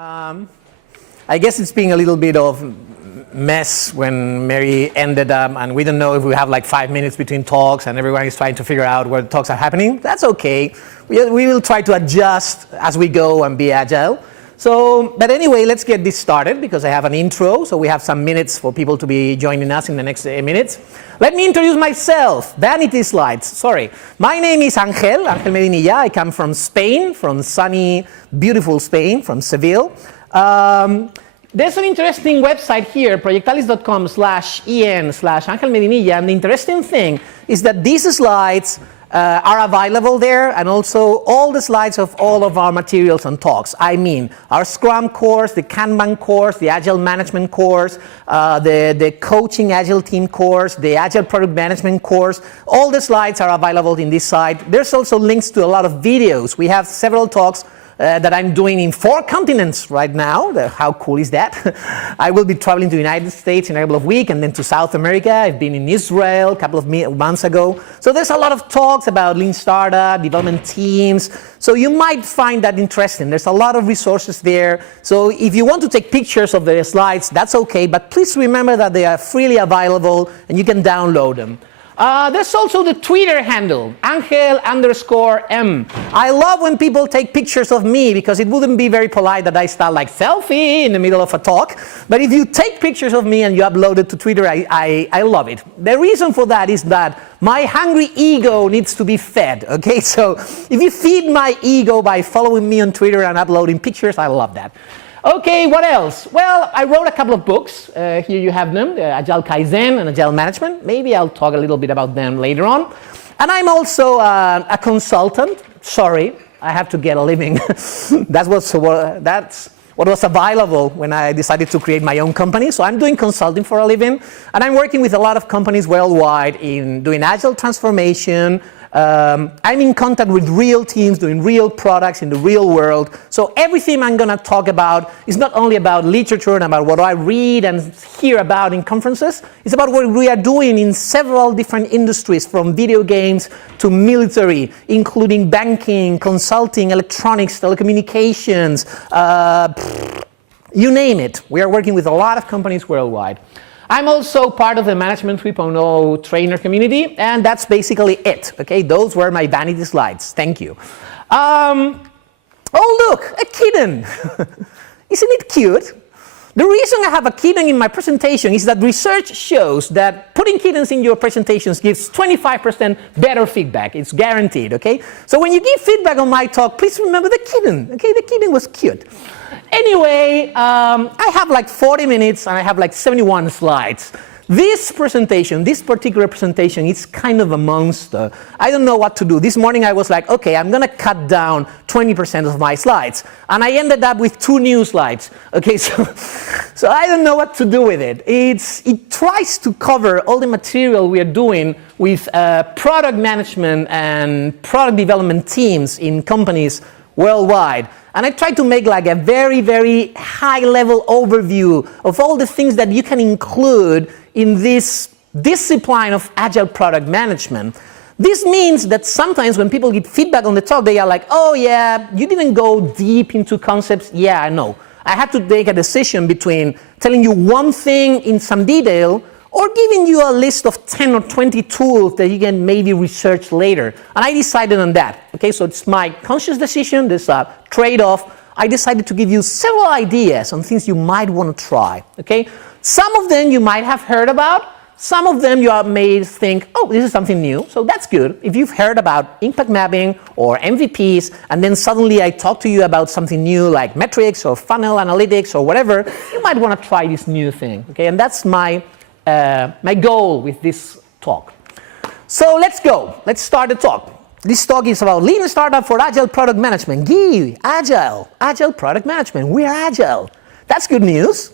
I guess it's being a little bit of mess when Mary ended up, and we don't know if we have like 5 minutes between talks and everyone is trying to figure out where the talks are happening. That's okay. We will try to adjust as we go and be agile. So, but anyway, let's get this started because I have an intro, so we have some minutes for people to be joining us in the next minutes. Let me introduce myself. Vanity slides, sorry. My name is Angel Medinilla. I come from Spain, from sunny, beautiful Spain, from Seville. There's an interesting website here, proyectalis.com/en/Angel Medinilla, and the interesting thing is that these slides are available there, and also all the slides of all of our materials and talks. I mean, our Scrum course, the Kanban course, the Agile Management course, the Coaching Agile Team course, the Agile Product Management course. All the slides are available in this site. There's also links to a lot of videos. We have several talks that I'm doing in 4 continents right now. How cool is that? I will be traveling to the United States in a couple of weeks and then to South America. I've been in Israel a couple of months ago. So there's a lot of talks about lean startup, development teams. So you might find that interesting. There's a lot of resources there. So if you want to take pictures of the slides, that's okay. But please remember that they are freely available and you can download them. There's also the Twitter handle, Angel_M. I love when people take pictures of me because it wouldn't be very polite that I start like selfie in the middle of a talk. But if you take pictures of me and you upload it to Twitter, I love it. The reason for that is that my hungry ego needs to be fed, okay? So if you feed my ego by following me on Twitter and uploading pictures, I love that. Okay, what else? Well, I wrote a couple of books. Here you have them, the Agile Kaizen and Agile Management. Maybe I'll talk a little bit about them later on. And I'm also a consultant. Sorry, I have to get a living. That's what was available when I decided to create my own company. So I'm doing consulting for a living. And I'm working with a lot of companies worldwide in doing Agile transformation. I'm in contact with real teams doing real products in the real world. So everything I'm going to talk about is not only about literature and about what I read and hear about in conferences. It's about what we are doing in several different industries, from video games to military, including banking, consulting, electronics, telecommunications, you name it. We are working with a lot of companies worldwide. I'm also part of the Management 3.0 trainer community, and that's basically it, okay? Those were my vanity slides. Thank you. Oh, look, a kitten. Isn't it cute? The reason I have a kitten in my presentation is that research shows that putting kittens in your presentations gives 25% better feedback. It's guaranteed, okay? So when you give feedback on my talk, please remember the kitten, okay? The kitten was cute. Anyway, I have like 40 minutes and I have like 71 slides. This presentation, this particular presentation, is kind of a monster. I don't know what to do. This morning I was like, okay, I'm going to cut down 20% of my slides. And I ended up with 2 new slides. Okay, so I don't know what to do with it. It tries to cover all the material we are doing with product management and product development teams in companies worldwide. And I try to make like a very, very high-level overview of all the things that you can include in this discipline of Agile product management. This means that sometimes when people give feedback on the talk, they are like, oh yeah, you didn't go deep into concepts. Yeah, I know. I had to make a decision between telling you one thing in some detail or giving you a list of 10 or 20 tools that you can maybe research later. And I decided on that. Okay, so it's my conscious decision. There's a trade-off. I decided to give you several ideas on things you might want to try. Okay, some of them you might have heard about. Some of them you may think, oh, this is something new. So that's good. If you've heard about impact mapping or MVPs, and then suddenly I talk to you about something new like metrics or funnel analytics or whatever, you might want to try this new thing. Okay, and that's my goal with this talk. So let's go. Let's start the talk. This talk is about lean startup for Agile product management. Agile product management. We are Agile. That's good news.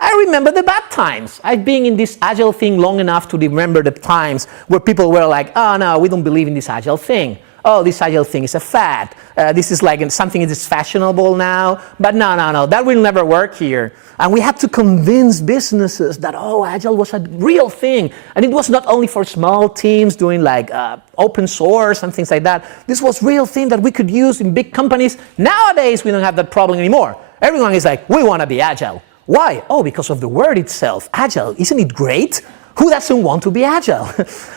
I remember the bad times. I've been in this Agile thing long enough to remember the times where people were like, oh no, we don't believe in this Agile thing. Oh, this Agile thing is a fad. This is like something that is fashionable now. But no, that will never work here. And we had to convince businesses that, oh, Agile was a real thing. And it was not only for small teams doing like open source and things like that. This was real thing that we could use in big companies. Nowadays, we don't have that problem anymore. Everyone is like, we want to be agile. Why? Oh, because of the word itself, agile. Isn't it great? Who doesn't want to be agile?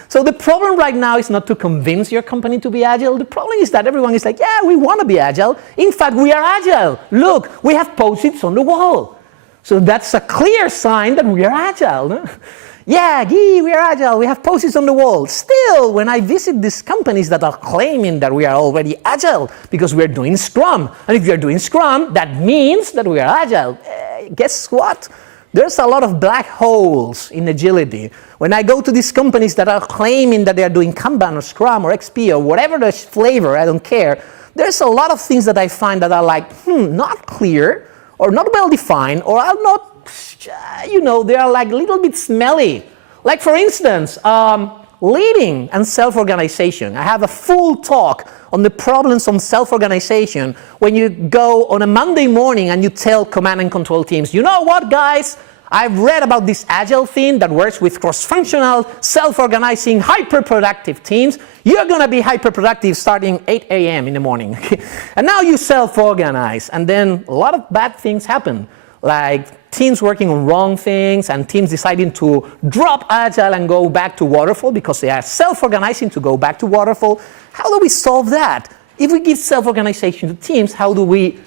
So the problem right now is not to convince your company to be agile. The problem is that everyone is like, yeah, we want to be agile. In fact, we are agile. Look, we have post-its on the wall. So that's a clear sign that we are agile. No? Yeah, we are agile. We have post-its on the wall. Still, when I visit these companies that are claiming that we are already agile because we are doing Scrum, and if we are doing Scrum, that means that we are agile. Guess what? There's a lot of black holes in agility. When I go to these companies that are claiming that they are doing Kanban or Scrum or XP or whatever the flavor, I don't care, there's a lot of things that I find that are like, not clear, or not well defined, or are not, they are like a little bit smelly. Like for instance, leading and self-organization. I have a full talk on the problems of self-organization when you go on a Monday morning and you tell command and control teams, you know what guys, I've read about this agile thing that works with cross-functional, self-organizing, hyper-productive teams. You're going to be hyper-productive starting 8 a.m. in the morning. And now you self-organize, and then a lot of bad things happen, like teams working on wrong things and teams deciding to drop agile and go back to waterfall because they are self-organizing to go back to waterfall. How do we solve that? If we give self-organization to teams, how do we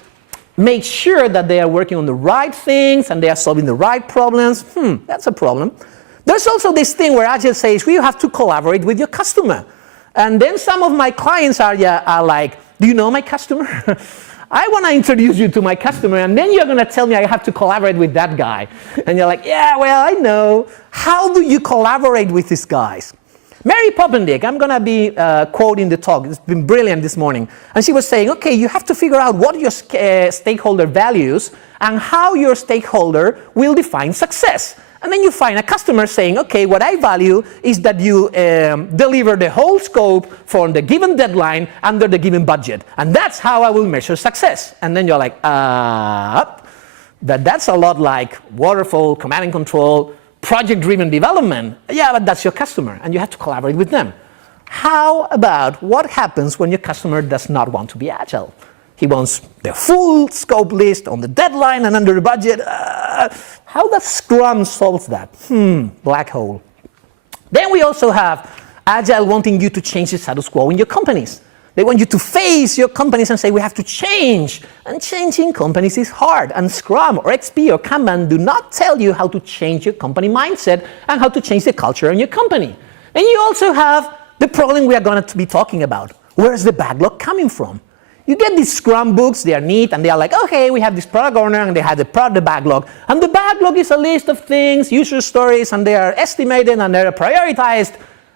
make sure that they are working on the right things and they are solving the right problems? That's a problem. There's also this thing where Agile says, well, you have to collaborate with your customer. And then some of my clients are like, do you know my customer? I want to introduce you to my customer, and then you're going to tell me I have to collaborate with that guy. And you're like, yeah, well, I know. How do you collaborate with these guys? Mary Poppendick, I'm going to be quoting the talk. It's been brilliant this morning. And she was saying, okay, you have to figure out what your stakeholder values and how your stakeholder will define success. And then you find a customer saying, okay, what I value is that you deliver the whole scope for the given deadline under the given budget. And that's how I will measure success. And then you're like, that's a lot like waterfall, command and control, project-driven development. Yeah, but that's your customer, and you have to collaborate with them. How about what happens when your customer does not want to be agile? He wants the full scope list on the deadline and under the budget. How does Scrum solve that? Black hole. Then we also have Agile wanting you to change the status quo in your companies. They want you to face your companies and say, we have to change. And changing companies is hard. And Scrum or XP or Kanban do not tell you how to change your company mindset and how to change the culture in your company. And you also have the problem we are going to be talking about. Where's the backlog coming from? You get these Scrum books, they are neat, and they are like, okay, we have this product owner, and they have the product backlog. And the backlog is a list of things, user stories, and they are estimated, and they are prioritized.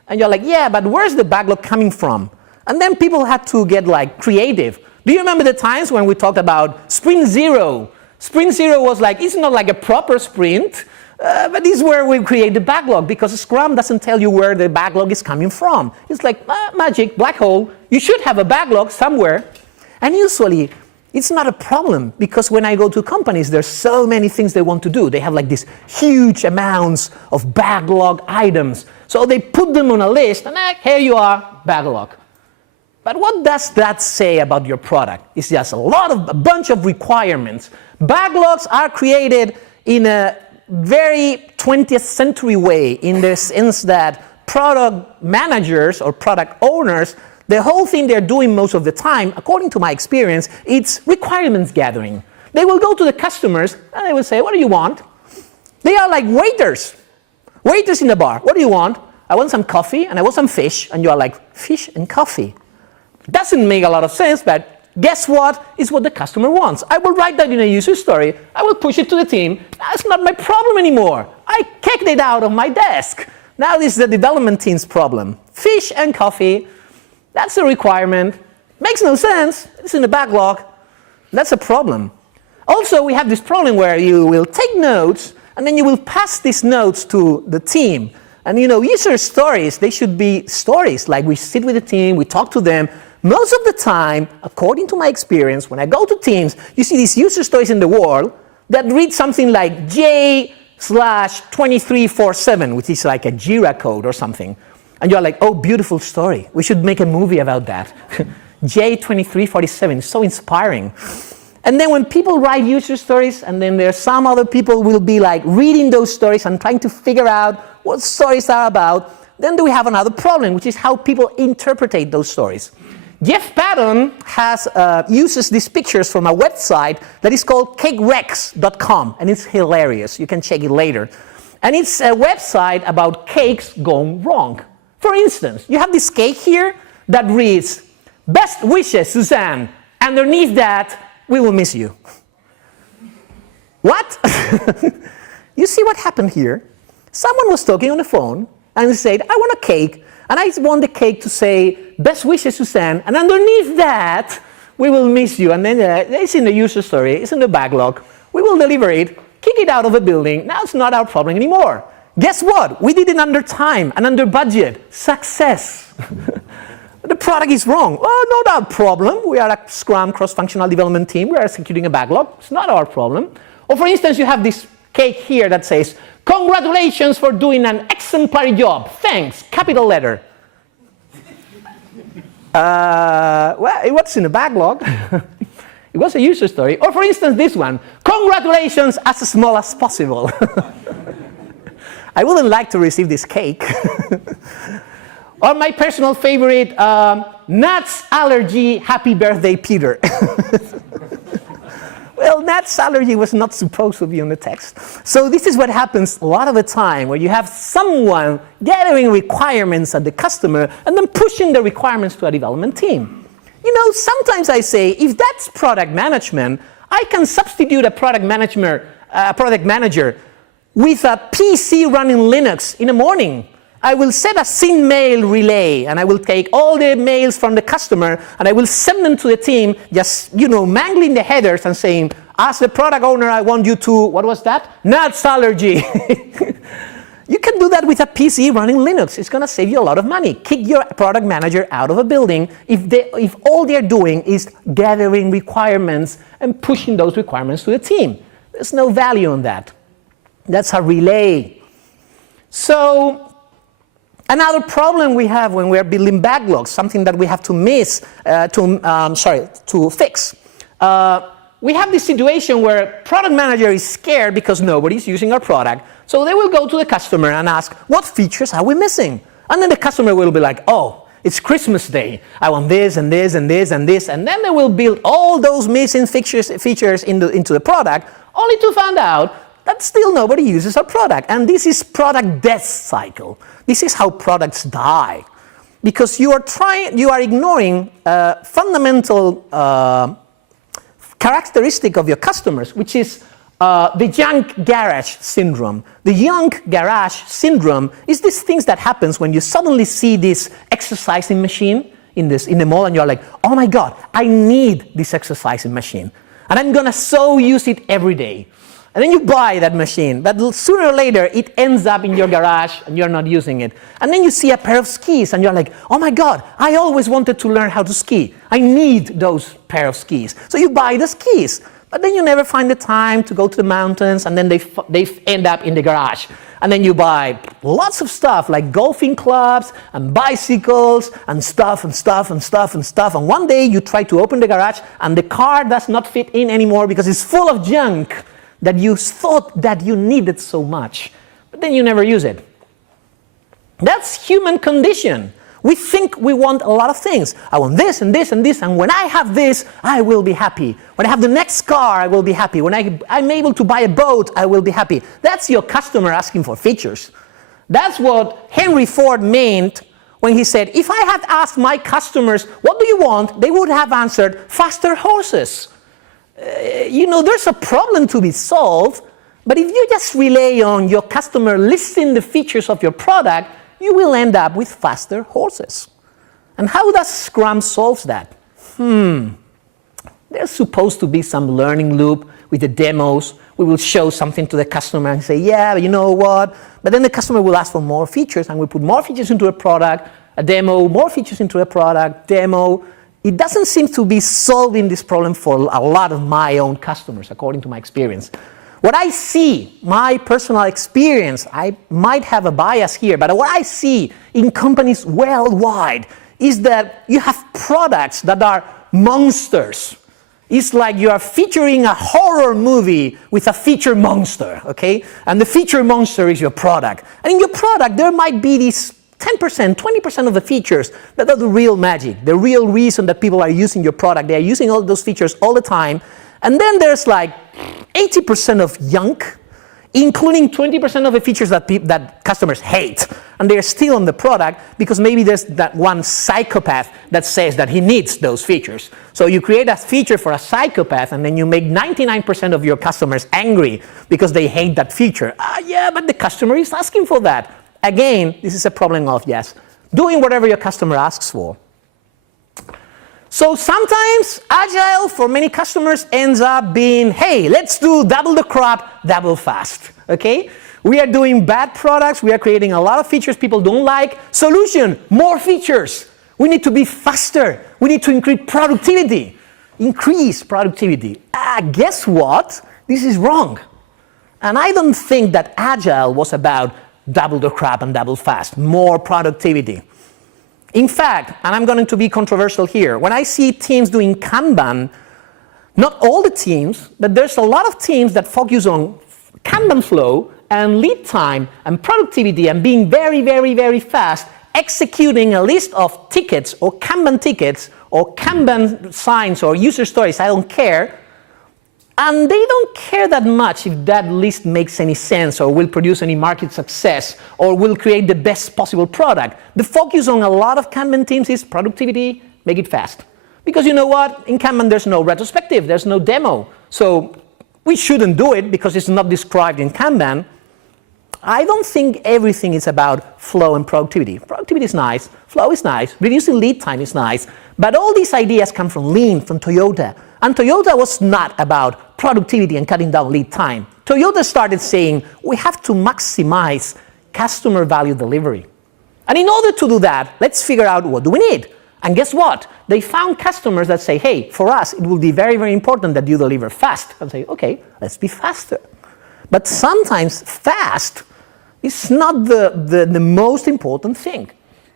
And you're like, yeah, but where's the backlog coming from? And then people had to get like creative. Do you remember the times when we talked about Sprint Zero? Sprint Zero was like, it's not like a proper sprint, but this is where we create the backlog, because Scrum doesn't tell you where the backlog is coming from. It's like magic, black hole. You should have a backlog somewhere. And usually, it's not a problem, because when I go to companies, there's so many things they want to do. They have like these huge amounts of backlog items. So they put them on a list, and here you are, backlog. But what does that say about your product? It's just a bunch of requirements. Backlogs are created in a very 20th century way, in the sense that product managers or product owners, the whole thing they're doing most of the time, according to my experience, it's requirements gathering. They will go to the customers and they will say, what do you want? They are like waiters. Waiters in the bar. What do you want? I want some coffee and I want some fish. And you are like, fish and coffee. Doesn't make a lot of sense, but guess what? It's what the customer wants. I will write that in a user story. I will push it to the team. That's not my problem anymore. I kicked it out of my desk. Now this is the development team's problem. Fish and coffee. That's a requirement. Makes no sense. It's in the backlog. That's a problem. Also, we have this problem where you will take notes and then you will pass these notes to the team. And user stories, they should be stories. Like we sit with the team, we talk to them. Most of the time, according to my experience, when I go to teams, you see these user stories in the wall that read something like J/2347, which is like a Jira code or something. And you're like, oh, beautiful story. We should make a movie about that. J2347 is so inspiring. And then when people write user stories, and then there's some other people will be like reading those stories and trying to figure out what stories are about, then we have another problem, which is how people interpret those stories. Jeff Patton uses these pictures from a website that is called cakerex.com, and it's hilarious. You can check it later. And it's a website about cakes gone wrong. For instance, you have this cake here that reads, "Best wishes, Suzanne. Underneath that, we will miss you." What? You see what happened here? Someone was talking on the phone and said, "I want a cake, and I want the cake to say, 'Best wishes, Suzanne,' and underneath that, we will miss you." And then it's in the user story, it's in the backlog. We will deliver it, kick it out of the building. Now it's not our problem anymore. Guess what? We did it under time and under budget. Success. The product is wrong. Oh, not our problem. We are a Scrum cross-functional development team. We are executing a backlog. It's not our problem. Or for instance, you have this cake here that says, "Congratulations for doing an exemplary job. Thanks," capital letter. Well, it was in the backlog. It was a user story. Or for instance, this one, "Congratulations as small as possible." I wouldn't like to receive this cake. Or my personal favorite, "Nuts allergy, happy birthday, Peter." Well, nuts allergy was not supposed to be on the text. So this is what happens a lot of the time, where you have someone gathering requirements at the customer and then pushing the requirements to a development team. You know, sometimes I say, if that's product management, I can substitute a product manager with a PC running Linux in the morning. I will set a send mail relay, and I will take all the mails from the customer, and I will send them to the team, just, mangling the headers and saying, "As the product owner, I want you to," what was that? "Nuts allergy." You can do that with a PC running Linux. It's going to save you a lot of money. Kick your product manager out of a building if all they're doing is gathering requirements and pushing those requirements to the team. There's no value in that. That's a relay. So another problem we have when we're building backlogs, something that we have to to fix. We have this situation where product manager is scared because nobody's using our product. So they will go to the customer and ask, "What features are we missing?" And then the customer will be like, "Oh, it's Christmas Day. I want this and this and this and this." And then they will build all those missing features into the product, only to find out that still nobody uses our product. And this is product death cycle. This is how products die. Because you are ignoring fundamental characteristic of your customers, which is the junk garage syndrome. The junk garage syndrome is these things that happens when you suddenly see this exercising machine in the mall, and you're like, "Oh my God, I need this exercising machine, and I'm gonna so use it every day." And then you buy that machine, but sooner or later it ends up in your garage and you're not using it. And then you see a pair of skis and you're like, "Oh my God, I always wanted to learn how to ski. I need those pair of skis." So you buy the skis, but then you never find the time to go to the mountains, and then they end up in the garage. And then you buy lots of stuff like golfing clubs and bicycles and stuff and stuff and stuff and stuff. And one day you try to open the garage and the car does not fit in anymore because it's full of junk that you thought that you needed so much, but then you never use it. That's human condition. We think we want a lot of things. I want this and this and this, and when I have this, I will be happy. When I have the next car, I will be happy. When I'm able to buy a boat, I will be happy. That's your customer asking for features. That's what Henry Ford meant when he said, "If I had asked my customers, what do you want?" they would have answered, "Faster horses." There's a problem to be solved, but if you just rely on your customer listing the features of your product, you will end up with faster horses. And how does Scrum solve that? There's supposed to be some learning loop with the demos. We will show something to the customer and say, "Yeah, you know what?" But then the customer will ask for more features, and we put more features into a product, a demo, more features into a product, demo. It doesn't seem to be solving this problem for a lot of my own customers, according to my experience. What I see, my personal experience, I might have a bias here, but what I see in companies worldwide is that you have products that are monsters. It's like you are featuring a horror movie with a feature monster, okay? And the feature monster is your product. And in your product, there might be these 10%, 20% of the features that are the real magic, the real reason that people are using your product. They are using all those features all the time. And then there's like 80% of junk, including 20% of the features that customers hate. And they're still on the product because maybe there's that one psychopath that says that he needs those features. So you create a feature for a psychopath and then you make 99% of your customers angry because they hate that feature. Yeah, but the customer is asking for that. Again, this is a problem of, yes, doing whatever your customer asks for. So sometimes Agile for many customers ends up being, hey, let's do double the crap, double fast, okay? We are doing bad products, we are creating a lot of features people don't like. Solution, more features. We need to be faster. We need to increase productivity. Guess what? This is wrong. And I don't think that Agile was about double the crap and double fast, more productivity. In fact, and I'm going to be controversial here, when I see teams doing Kanban, not all the teams, but there's a lot of teams that focus on Kanban flow and lead time and productivity and being very, very, very fast, executing a list of tickets or Kanban signs or user stories, I don't care. And they don't care that much if that list makes any sense or will produce any market success or will create the best possible product. The focus on a lot of Kanban teams is productivity, make it fast. Because you know what? In Kanban there's no retrospective, there's no demo. So we shouldn't do it because it's not described in Kanban. I don't think everything is about flow and productivity. Productivity is nice, flow is nice, reducing lead time is nice, but all these ideas come from Lean, from Toyota. And Toyota was not about productivity and cutting down lead time. Toyota started saying, we have to maximize customer value delivery. And in order to do that, let's figure out what do we need. And guess what? They found customers that say, hey, for us, it will be very, very important that you deliver fast. And say, okay, let's be faster. But sometimes fast is not the most important thing.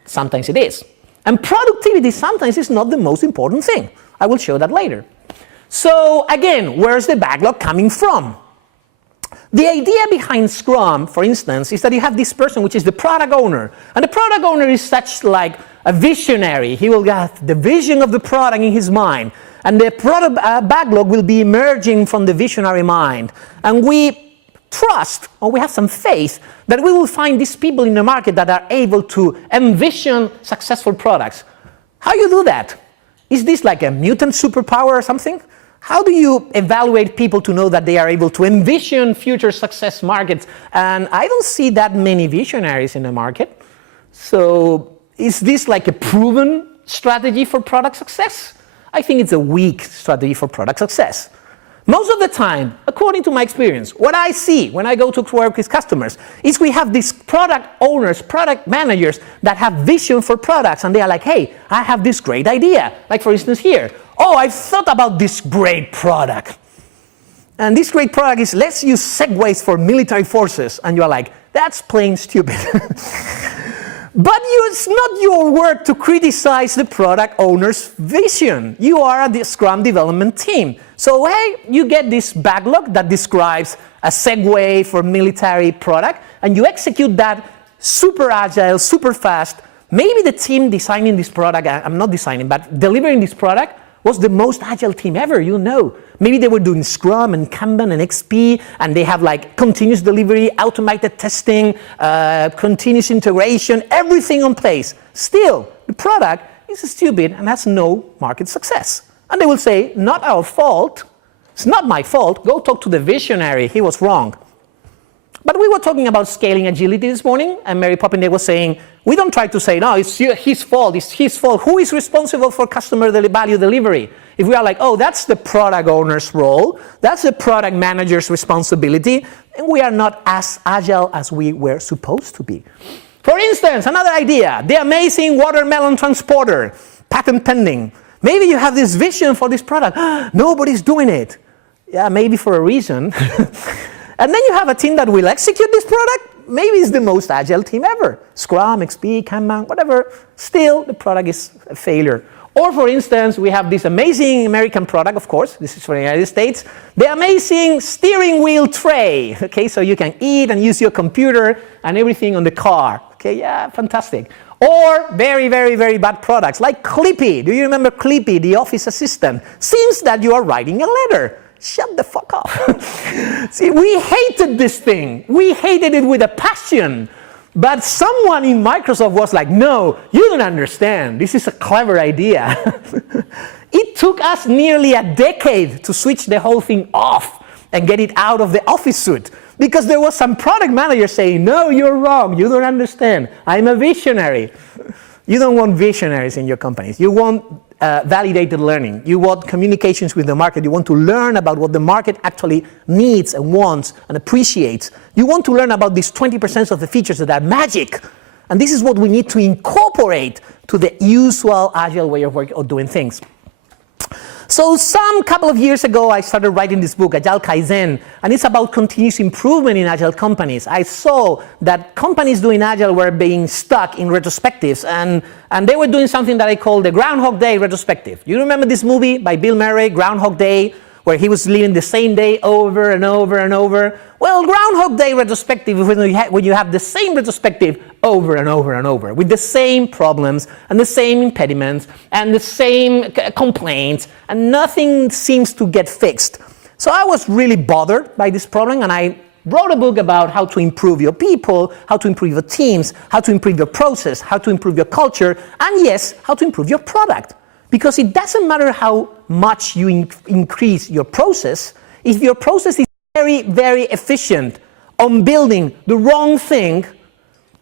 Sometimes it is. And productivity sometimes is not the most important thing. I will show that later. So again, where's the backlog coming from? The idea behind Scrum, for instance, is that you have this person which is the product owner. And the product owner is such like a visionary. He will have the vision of the product in his mind. And the product backlog will be emerging from the visionary mind. And we trust, or we have some faith, that we will find these people in the market that are able to envision successful products. How do you do that? Is this like a mutant superpower or something? How do you evaluate people to know that they are able to envision future success markets? And I don't see that many visionaries in the market. So is this like a proven strategy for product success? I think it's a weak strategy for product success. Most of the time, according to my experience, what I see when I go to work with customers is we have these product owners, product managers that have vision for products, and they are like, hey, I have this great idea. Like for instance here, oh, I've thought about this great product. And this great product is, let's use segways for military forces. And you're like, that's plain stupid. But it's not your work to criticize the product owner's vision. You are the Scrum development team. So hey, you get this backlog that describes a Segway for military product, and you execute that super agile, super fast. Maybe the team designing this product, I'm not designing, but delivering this product was the most agile team ever, you know. Maybe they were doing Scrum and Kanban and XP, and they have like continuous delivery, automated testing, continuous integration, everything in place. Still, the product is stupid and has no market success. And they will say, not our fault, it's not my fault, go talk to the visionary, he was wrong. But we were talking about scaling agility this morning, and Mary Poppins was saying, we don't try to say, no, it's his fault, it's his fault. Who is responsible for customer value delivery? If we are like, oh, that's the product owner's role, that's the product manager's responsibility, and we are not as agile as we were supposed to be. For instance, another idea, the amazing watermelon transporter, patent pending. Maybe you have this vision for this product. Nobody's doing it. Yeah, maybe for a reason. And then you have a team that will execute this product. Maybe it's the most agile team ever. Scrum, XP, Kanban, whatever. Still, the product is a failure. Or for instance, we have this amazing American product, of course, this is for the United States, the amazing steering wheel tray, okay, so you can eat and use your computer and everything on the car, okay, yeah, fantastic. Or very, very, very bad products like Clippy. Do you remember Clippy, the office assistant? Seems that you are writing a letter. Shut the fuck up. See, we hated this thing. We hated it with a passion. But someone in Microsoft was like, no, you don't understand. This is a clever idea. It took us nearly a decade to switch the whole thing off and get it out of the office suite. Because there was some product manager saying, no, you're wrong, you don't understand, I'm a visionary. You don't want visionaries in your companies. You want validated learning. You want communications with the market. You want to learn about what the market actually needs and wants and appreciates. You want to learn about these 20% of the features that are magic. And this is what we need to incorporate to the usual Agile way of doing things. So some couple of years ago, I started writing this book, Agile Kaizen, and it's about continuous improvement in Agile companies. I saw that companies doing Agile were being stuck in retrospectives, and they were doing something that I call the Groundhog Day retrospective. You remember this movie by Bill Murray, Groundhog Day, where he was living the same day over and over and over? Well, Groundhog Day retrospective is when you have the same retrospective over and over and over, with the same problems and the same impediments and the same complaints, and nothing seems to get fixed. So I was really bothered by this problem, and I wrote a book about how to improve your people, how to improve your teams, how to improve your process, how to improve your culture, and yes, how to improve your product. Because it doesn't matter how much you increase your process, if your process is very, very efficient on building the wrong thing,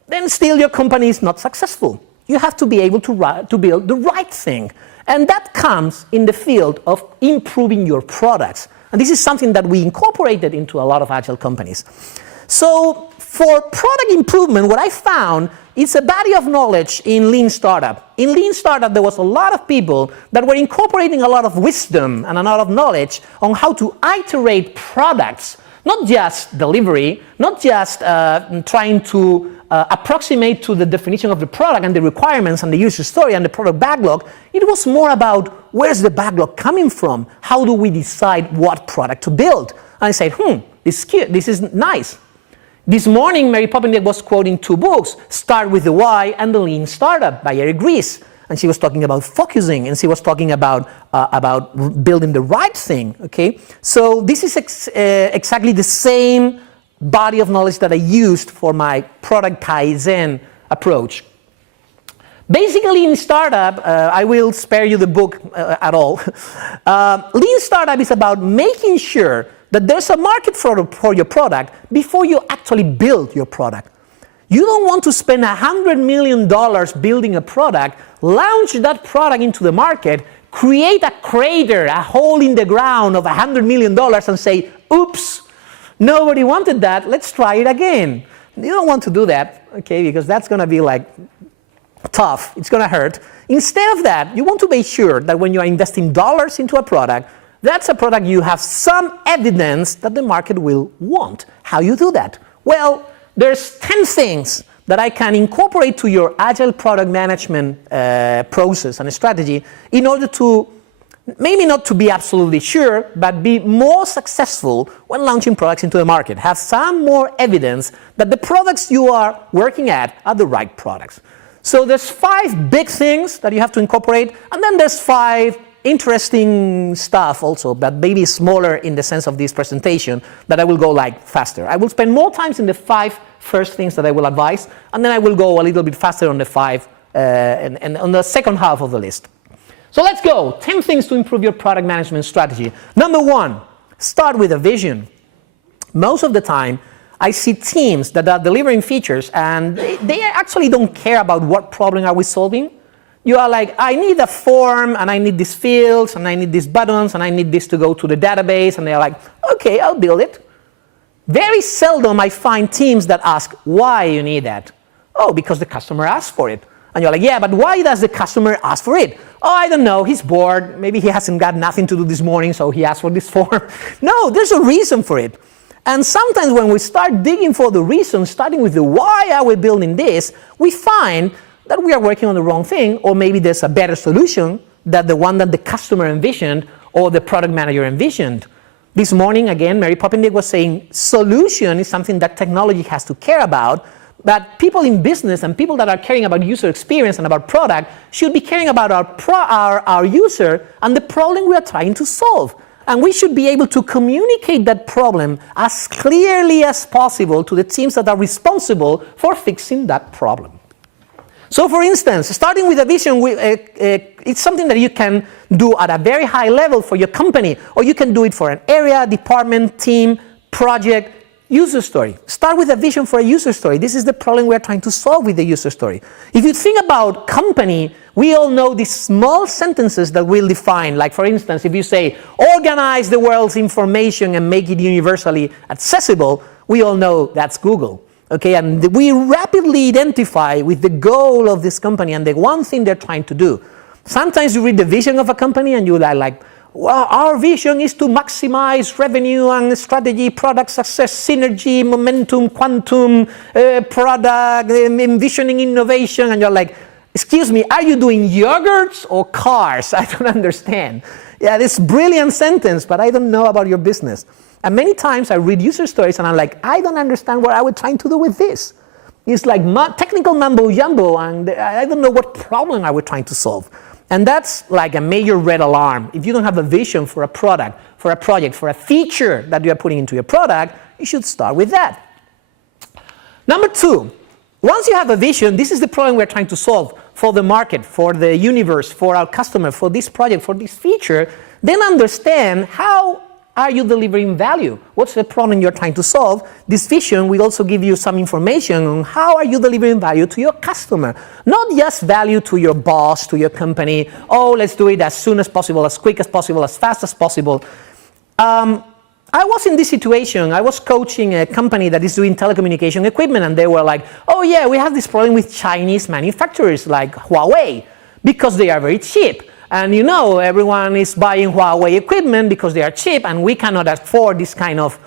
then still your company is not successful. You have to be able to build the right thing. And that comes in the field of improving your products. And this is something that we incorporated into a lot of Agile companies. So for product improvement, what I found is a body of knowledge in Lean Startup. In Lean Startup, there was a lot of people that were incorporating a lot of wisdom and a lot of knowledge on how to iterate products, not just delivery, not just trying to approximate to the definition of the product and the requirements and the user story and the product backlog. It was more about where's the backlog coming from? How do we decide what product to build? And I said, this is cute, this is nice. This morning, Mary Poppendieck was quoting two books, Start with the Why and The Lean Startup by Eric Ries. And she was talking about focusing, and she was talking about building the right thing, okay? So this is exactly the same body of knowledge that I used for my product Kaizen approach. Basically, in startup, I will spare you the book at all. Lean Startup is about making sure that there's a market for your product before you actually build your product. You don't want to spend $100 million building a product, launch that product into the market, create a crater, a hole in the ground of $100 million and say, oops, nobody wanted that, let's try it again. You don't want to do that, okay, because that's going to be like tough, it's going to hurt. Instead of that, you want to make sure that when you are investing dollars into a product, that's a product you have some evidence that the market will want. How you do that? Well, there's 10 things that I can incorporate to your Agile product management process and strategy in order to, maybe not to be absolutely sure, but be more successful when launching products into the market. Have some more evidence that the products you are working at are the right products. So there's 5 big things that you have to incorporate, and then there's 5 interesting stuff also, but maybe smaller in the sense of this presentation, that I will go like faster. I will spend more time in the 5 first things that I will advise, and then I will go a little bit faster on the 5 and on the second half of the list. So let's go. 10 things to improve your product management strategy. Number 1, start with a vision. Most of the time, I see teams that are delivering features and they actually don't care about what problem are we solving. You are like, I need a form, and I need these fields, and I need these buttons, and I need this to go to the database, and they're like, okay, I'll build it. Very seldom I find teams that ask, why you need that? Oh, because the customer asked for it. And you're like, yeah, but why does the customer ask for it? Oh, I don't know, he's bored, maybe he hasn't got nothing to do this morning, so he asked for this form. No, there's a reason for it. And sometimes when we start digging for the reason, starting with the why are we building this, we find that we are working on the wrong thing, or maybe there's a better solution than the one that the customer envisioned or the product manager envisioned. This morning, again, Mary Poppendick was saying solution is something that technology has to care about, but people in business and people that are caring about user experience and about product should be caring about our user and the problem we are trying to solve. And we should be able to communicate that problem as clearly as possible to the teams that are responsible for fixing that problem. So for instance, starting with a vision, it's something that you can do at a very high level for your company, or you can do it for an area, department, team, project, user story. Start with a vision for a user story. This is the problem we're trying to solve with the user story. If you think about company, we all know these small sentences that will define, like for instance, if you say, organize the world's information and make it universally accessible, we all know that's Google. Okay, and we rapidly identify with the goal of this company and the one thing they're trying to do. Sometimes you read the vision of a company and you're like, well, our vision is to maximize revenue and strategy, product success, synergy, momentum, quantum, product, envisioning innovation, and you're like, excuse me, are you doing yogurts or cars? I don't understand. Yeah, this brilliant sentence, but I don't know about your business. And many times I read user stories and I'm like, I don't understand what I was trying to do with this. It's like technical mambo jumbo, and I don't know what problem I was trying to solve. And that's like a major red alarm. If you don't have a vision for a product, for a project, for a feature that you are putting into your product, you should start with that. Number two, once you have a vision, this is the problem we're trying to solve for the market, for the universe, for our customer, for this project, for this feature, then understand how are you delivering value? What's the problem you're trying to solve? This vision will also give you some information on how are you delivering value to your customer. Not just value to your boss, to your company. Oh, let's do it as soon as possible, as quick as possible, as fast as possible. I was in this situation. I was coaching a company that is doing telecommunication equipment, and they were like, oh yeah, we have this problem with Chinese manufacturers like Huawei because they are very cheap. And you know, everyone is buying Huawei equipment because they are cheap, and we cannot afford this kind of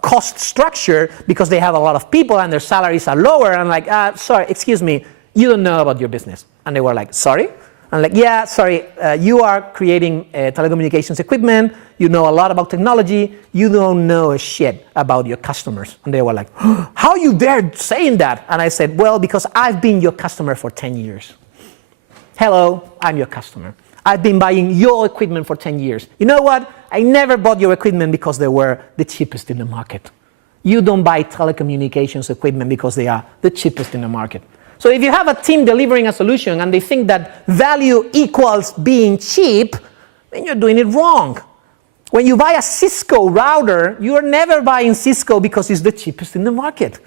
cost structure because they have a lot of people and their salaries are lower. And I'm like, sorry, excuse me, you don't know about your business. And they were like, sorry? I'm like, yeah, sorry, you are creating telecommunications equipment, you know a lot about technology, you don't know a shit about your customers. And they were like, how you dare saying that? And I said, well, because I've been your customer for 10 years. Hello, I'm your customer. I've been buying your equipment for 10 years. You know what? I never bought your equipment because they were the cheapest in the market. You don't buy telecommunications equipment because they are the cheapest in the market. So if you have a team delivering a solution and they think that value equals being cheap, then you're doing it wrong. When you buy a Cisco router, you are never buying Cisco because it's the cheapest in the market.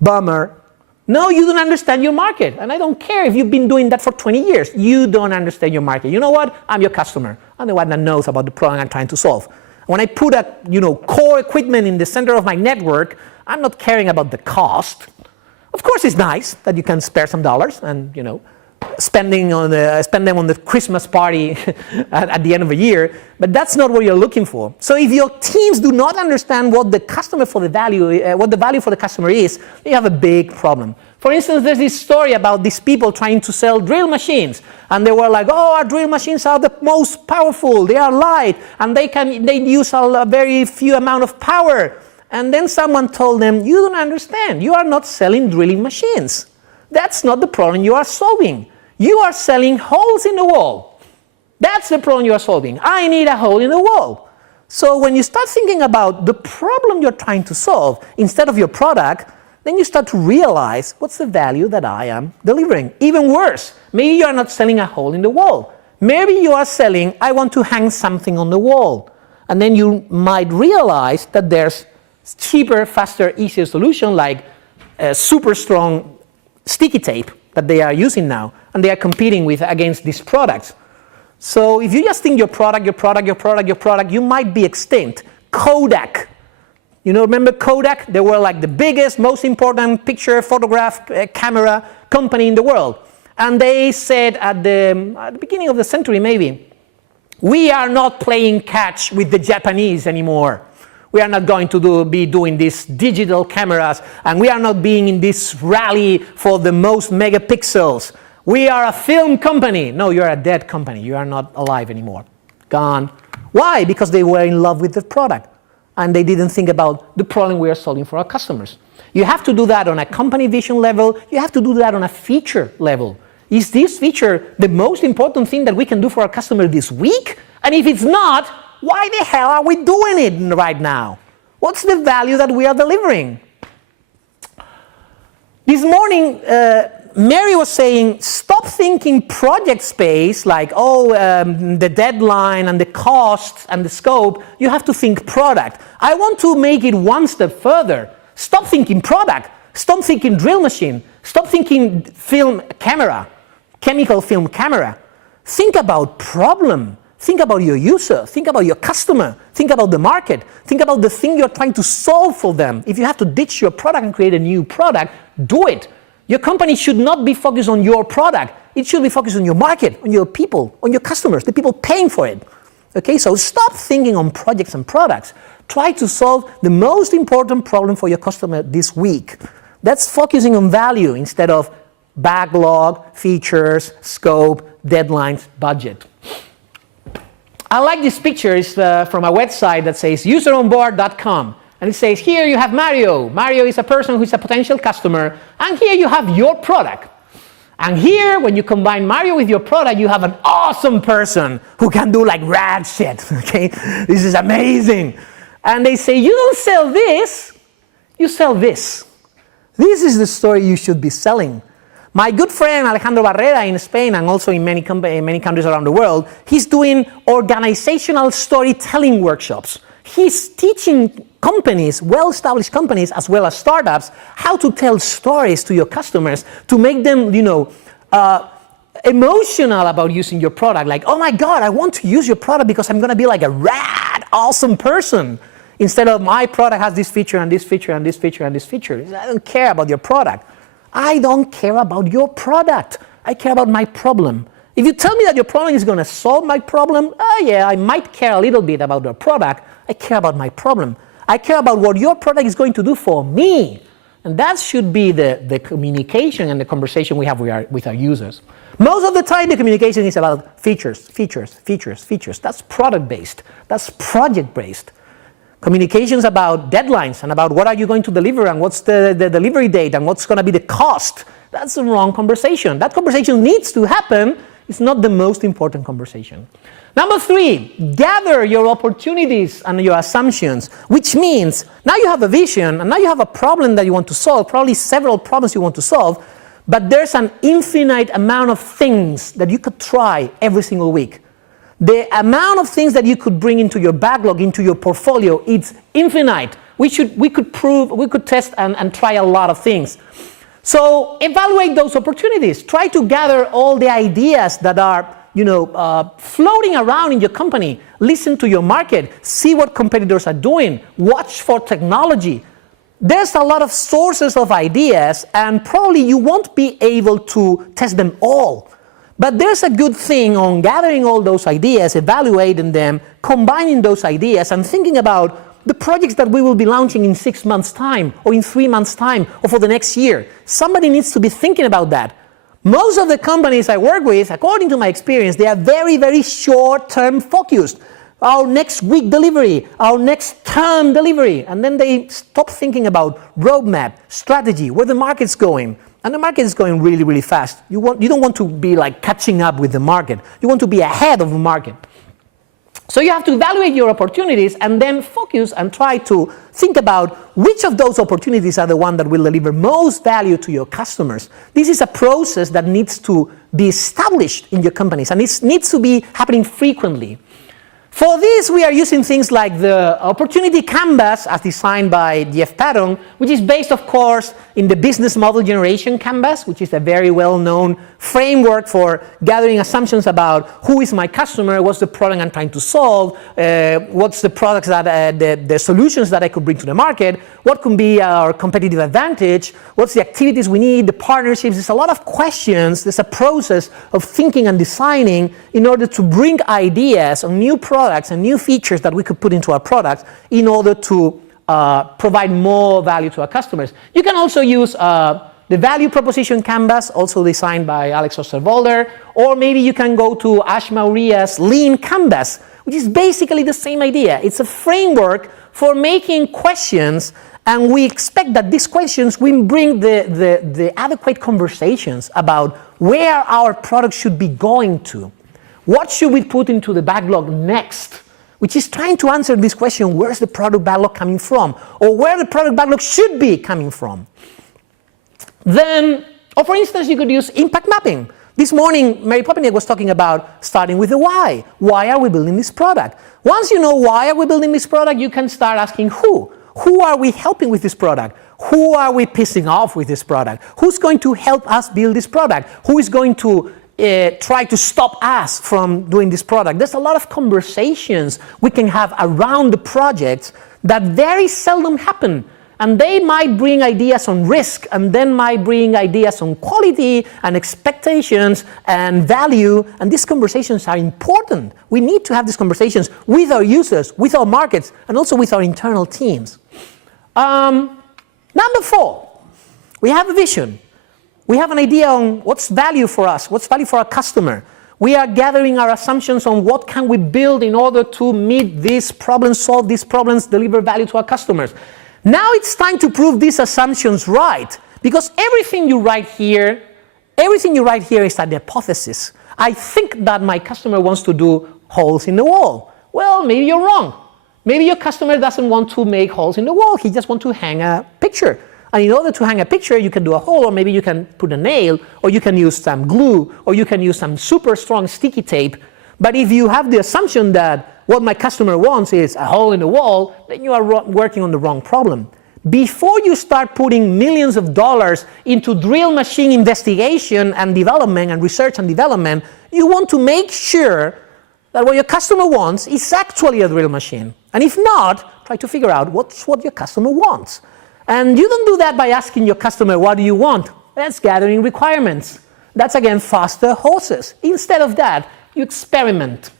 Bummer. No, you don't understand your market. And I don't care if you've been doing that for 20 years. You don't understand your market. You know what? I'm your customer. I'm the one that knows about the problem I'm trying to solve. When I put a core equipment in the center of my network, I'm not caring about the cost. Of course, it's nice that you can spare some dollars and spend them on the Christmas party at the end of the year, but that's not what you're looking for. So if your teams do not understand what the value for the customer is, you have a big problem. For instance, there's this story about these people trying to sell drill machines, and they were like, oh, our drill machines are the most powerful, they are light, and they use a very few amount of power. And then someone told them, you don't understand, you are not selling drilling machines. That's not the problem you are solving. You are selling holes in the wall. That's the problem you are solving. I need a hole in the wall. So when you start thinking about the problem you're trying to solve instead of your product, then you start to realize what's the value that I am delivering. Even worse, maybe you are not selling a hole in the wall. Maybe you are selling, I want to hang something on the wall. And then you might realize that there's cheaper, faster, easier solution like a super strong sticky tape that they are using now, and they are competing against these products. So if you just think your product, you might be extinct. Kodak. Remember Kodak? They were like the biggest, most important picture photograph camera company in the world. And they said at the beginning of the century maybe, we are not playing catch with the Japanese anymore. We are not going to be doing these digital cameras, and we are not being in this rally for the most megapixels. We are a film company. No, you're a dead company. You are not alive anymore. Gone. Why? Because they were in love with the product and they didn't think about the problem we are solving for our customers. You have to do that on a company vision level. You have to do that on a feature level. Is this feature the most important thing that we can do for our customer this week? And if it's not, why the hell are we doing it right now? What's the value that we are delivering? This morning, Mary was saying, stop thinking project space, like, the deadline and the costs and the scope. You have to think product. I want to make it one step further. Stop thinking product. Stop thinking drill machine. Stop thinking film camera, chemical film camera. Think about problem. Think about your user. Think about your customer. Think about the market. Think about the thing you're trying to solve for them. If you have to ditch your product and create a new product, do it. Your company should not be focused on your product. It should be focused on your market, on your people, on your customers, the people paying for it. Okay, so stop thinking on projects and products. Try to solve the most important problem for your customer this week. That's focusing on value instead of backlog, features, scope, deadlines, budget. I like this picture. It's from a website that says useronboard.com. And it says, here you have Mario. Mario is a person who is a potential customer. And here you have your product. And here, when you combine Mario with your product, you have an awesome person who can do like rad shit. Okay, this is amazing. And they say, you don't sell this, you sell this. This is the story you should be selling. My good friend Alejandro Barrera in Spain and also in many countries around the world, he's doing organizational storytelling workshops. He's teaching companies, well-established companies as well as startups, how to tell stories to your customers to make them, emotional about using your product. Like, oh my God, I want to use your product because I'm going to be like a rad, awesome person. Instead of my product has this feature and this feature and this feature and this feature. I don't care about your product. I don't care about your product. I care about my problem. If you tell me that your problem is going to solve my problem, yeah, I might care a little bit about your product. I care about my problem. I care about what your product is going to do for me. And that should be the communication and the conversation we have with our users. Most of the time, the communication is about features, features, features, features. That's product-based. That's project-based. Communications about deadlines and about what are you going to deliver and what's the delivery date and what's going to be the cost. That's the wrong conversation. That conversation needs to happen. It's not the most important conversation. Number 3, gather your opportunities and your assumptions, which means now you have a vision and now you have a problem that you want to solve, probably several problems you want to solve, but there's an infinite amount of things that you could try every single week. The amount of things that you could bring into your backlog, into your portfolio, it's infinite. We could test and try a lot of things. So evaluate those opportunities. Try to gather all the ideas that are floating around in your company. Listen to your market. See what competitors are doing. Watch for technology. There's a lot of sources of ideas, and probably you won't be able to test them all. But there's a good thing on gathering all those ideas, evaluating them, combining those ideas, and thinking about the projects that we will be launching in 6 months' time, or in 3 months' time, or for the next year. Somebody needs to be thinking about that. Most of the companies I work with, according to my experience, they are very, very short-term focused. Our next week delivery, our next term delivery, and then they stop thinking about roadmap, strategy, where the market's going. And the market is going really, really fast. You don't want to be like catching up with the market. You want to be ahead of the market. So you have to evaluate your opportunities and then focus and try to think about which of those opportunities are the one that will deliver most value to your customers. This is a process that needs to be established in your companies, and it needs to be happening frequently. For this, we are using things like the opportunity canvas as designed by Jeff Patton, which is based, of course, in the business model generation canvas, which is a very well-known framework for gathering assumptions about who is my customer, what's the problem I'm trying to solve, what's the products that the solutions that I could bring to the market, what can be our competitive advantage, what's the activities we need, the partnerships. There's a lot of questions. There's a process of thinking and designing in order to bring ideas on new products and new features that we could put into our products in order to provide more value to our customers. You can also use the value proposition canvas, also designed by Alex Osterwalder, or maybe you can go to Ash Maurya's Lean Canvas, which is basically the same idea. It's a framework for making questions, and we expect that these questions will bring the adequate conversations about where our product should be going to. What should we put into the backlog next? Which is trying to answer this question, where's the product backlog coming from? Or where the product backlog should be coming from? Then, or for instance, you could use impact mapping. This morning, Mary Popeniak was talking about starting with the why. Why are we building this product? Once you know why are we building this product, you can start asking who. Who are we helping with this product? Who are we pissing off with this product? Who's going to help us build this product? Who is going to try to stop us from doing this product? There's a lot of conversations we can have around the projects that very seldom happen. And they might bring ideas on risk, and then might bring ideas on quality and expectations and value. And these conversations are important. We need to have these conversations with our users, with our markets, and also with our internal teams. Number 4, we have a vision. We have an idea on what's value for us, what's value for our customer. We are gathering our assumptions on what can we build in order to meet these problems, solve these problems, deliver value to our customers. Now it's time to prove these assumptions right, because everything you write here is an hypothesis. I think that my customer wants to do holes in the wall. Well, maybe you're wrong. Maybe your customer doesn't want to make holes in the wall. He just wants to hang a picture. And in order to hang a picture, you can do a hole, or maybe you can put a nail, or you can use some glue, or you can use some super strong sticky tape. But if you have the assumption that what my customer wants is a hole in the wall, then you are working on the wrong problem. Before you start putting millions of dollars into drill machine investigation and development and research and development, you want to make sure that what your customer wants is actually a drill machine. And if not, try to figure out what's what your customer wants. And you don't do that by asking your customer, what do you want? That's gathering requirements. That's, again, faster horses. Instead of that, you experiment.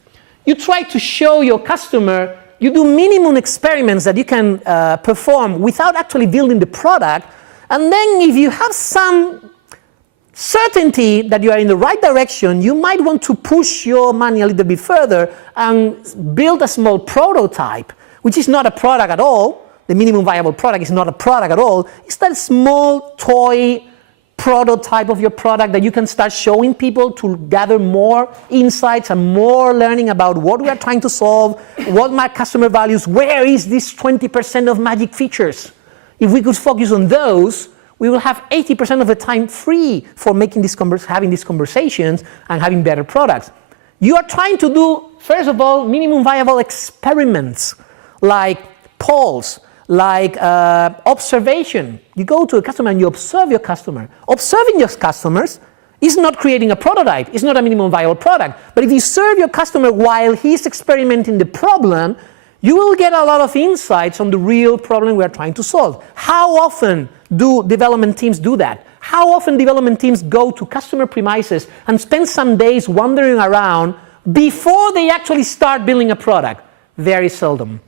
You try to show your customer, you do minimum experiments that you can perform without actually building the product. And then if you have some certainty that you are in the right direction, you might want to push your money a little bit further and build a small prototype, which is not a product at all. The minimum viable product is not a product at all. It's that small toy prototype of your product that you can start showing people to gather more insights and more learning about what we are trying to solve, what my customer values, where is this 20% of magic features. If we could focus on those, we will have 80% of the time free for making having these conversations and having better products. You are trying to do, first of all, minimum viable experiments like polls, like observation. You go to a customer and you observe your customer. Observing your customers is not creating a prototype. It's not a minimum viable product. But if you serve your customer while he's experimenting the problem, you will get a lot of insights on the real problem we are trying to solve. How often do development teams do that? How often development teams go to customer premises and spend some days wandering around before they actually start building a product? Very seldom.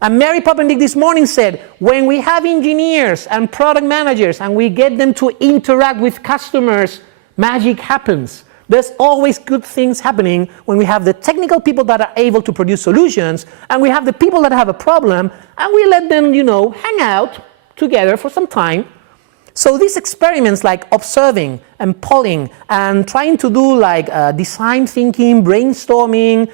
And Mary Popeniak this morning said, when we have engineers and product managers and we get them to interact with customers, magic happens. There's always good things happening when we have the technical people that are able to produce solutions, and we have the people that have a problem, and we let them, hang out together for some time. So these experiments like observing and polling and trying to do like design thinking, brainstorming,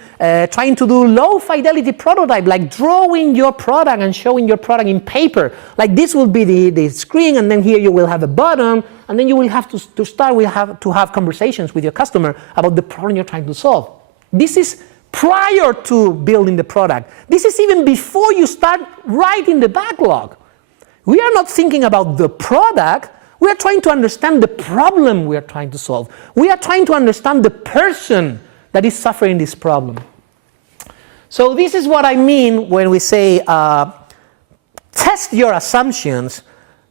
trying to do low fidelity prototype, like drawing your product and showing your product in paper. Like this will be the screen, and then here you will have a button, and then you will have to have conversations with your customer about the problem you're trying to solve. This is prior to building the product. This is even before you start writing the backlog. We are not thinking about the product. We are trying to understand the problem we are trying to solve. We are trying to understand the person that is suffering this problem. So this is what I mean when we say test your assumptions,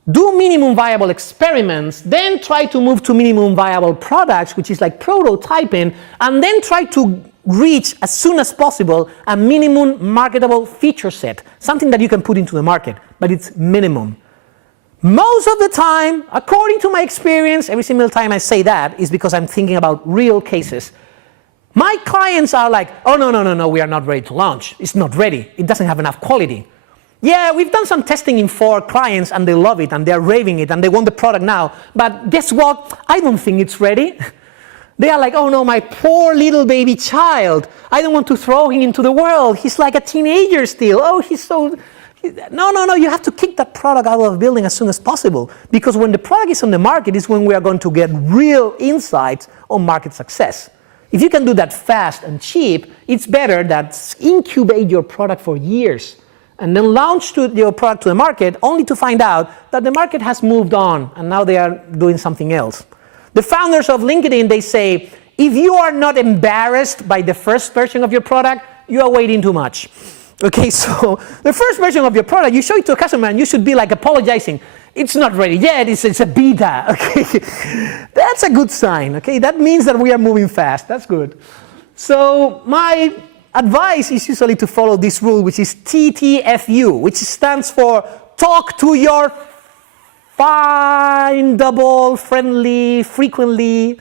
do minimum viable experiments, then try to move to minimum viable products, which is like prototyping, and then try to reach as soon as possible a minimum marketable feature set, something that you can put into the market, but it's minimum. Most of the time, according to my experience, every single time I say that is because I'm thinking about real cases. My clients are like, oh, no, we are not ready to launch. It's not ready. It doesn't have enough quality. Yeah, we've done some testing in 4 clients and they love it and they're raving it and they want the product now. But guess what? I don't think it's ready. They are like, oh no, my poor little baby child. I don't want to throw him into the world. He's like a teenager still. Oh, he's so... No, you have to kick that product out of the building as soon as possible. Because when the product is on the market is when we are going to get real insights on market success. If you can do that fast and cheap, it's better than incubate your product for years and then launch your product to the market only to find out that the market has moved on and now they are doing something else. The founders of LinkedIn, they say, if you are not embarrassed by the first version of your product, you are waiting too much. Okay, so the first version of your product, you show it to a customer and you should be like apologizing. It's not ready yet, it's a beta, okay? That's a good sign, okay? That means that we are moving fast, that's good. So my advice is usually to follow this rule, which is TTFU, which stands for talk to your findable, friendly, frequently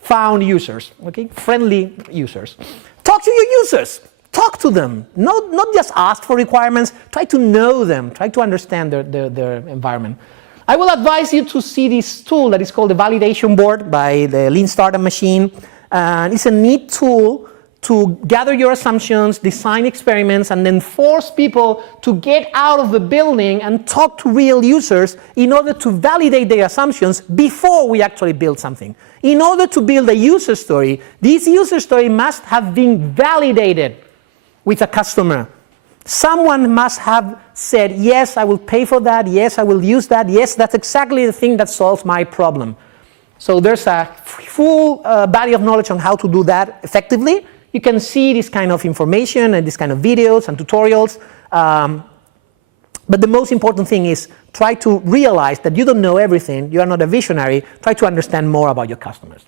found users, okay? Friendly users. Talk to your users. Talk to them, not just ask for requirements, try to know them, try to understand their environment. I will advise you to see this tool that is called the Validation Board by the Lean Startup Machine. And it's a neat tool to gather your assumptions, design experiments, and then force people to get out of the building and talk to real users in order to validate their assumptions before we actually build something. In order to build a user story, this user story must have been validated with a customer. Someone must have said, yes, I will pay for that, yes, I will use that, yes, that's exactly the thing that solves my problem. So there's a full body of knowledge on how to do that effectively. You can see this kind of information and this kind of videos and tutorials. But the most important thing is try to realize that you don't know everything, you are not a visionary, try to understand more about your customers.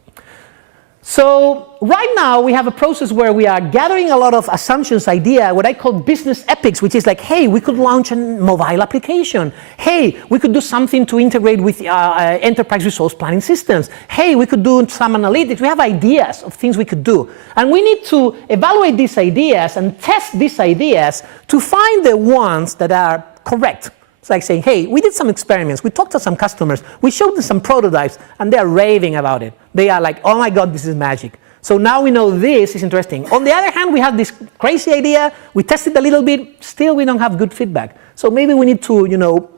So right now we have a process where we are gathering a lot of assumptions, idea, what I call business epics, which is like, hey, we could launch a mobile application. Hey, we could do something to integrate with enterprise resource planning systems. Hey, we could do some analytics. We have ideas of things we could do. And we need to evaluate these ideas and test these ideas to find the ones that are correct. It's like saying, hey, we did some experiments, we talked to some customers, we showed them some prototypes, and they're raving about it. They are like, oh my God, this is magic. So now we know this is interesting. On the other hand, we have this crazy idea, we tested a little bit, still we don't have good feedback. So maybe we need to,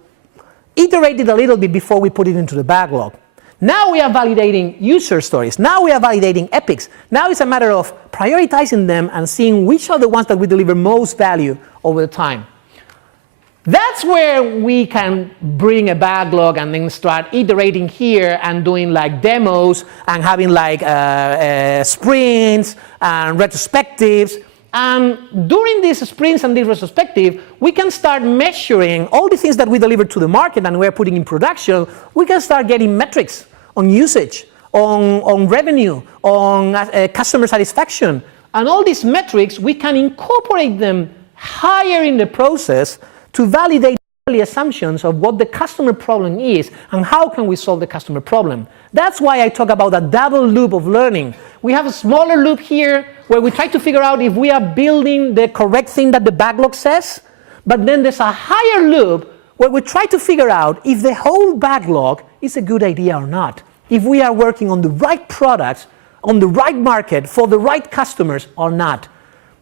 iterate it a little bit before we put it into the backlog. Now we are validating user stories. Now we are validating epics. Now it's a matter of prioritizing them and seeing which are the ones that will deliver most value over time. That's where we can bring a backlog and then start iterating here and doing like demos and having like sprints and retrospectives. And during these sprints and this retrospective, we can start measuring all the things that we deliver to the market and we're putting in production. We can start getting metrics on usage, on revenue, on customer satisfaction. And all these metrics, we can incorporate them higher in the process to validate the assumptions of what the customer problem is and how can we solve the customer problem. That's why I talk about a double loop of learning. We have a smaller loop here where we try to figure out if we are building the correct thing that the backlog says, but then there's a higher loop where we try to figure out if the whole backlog is a good idea or not, if we are working on the right products, on the right market, for the right customers or not.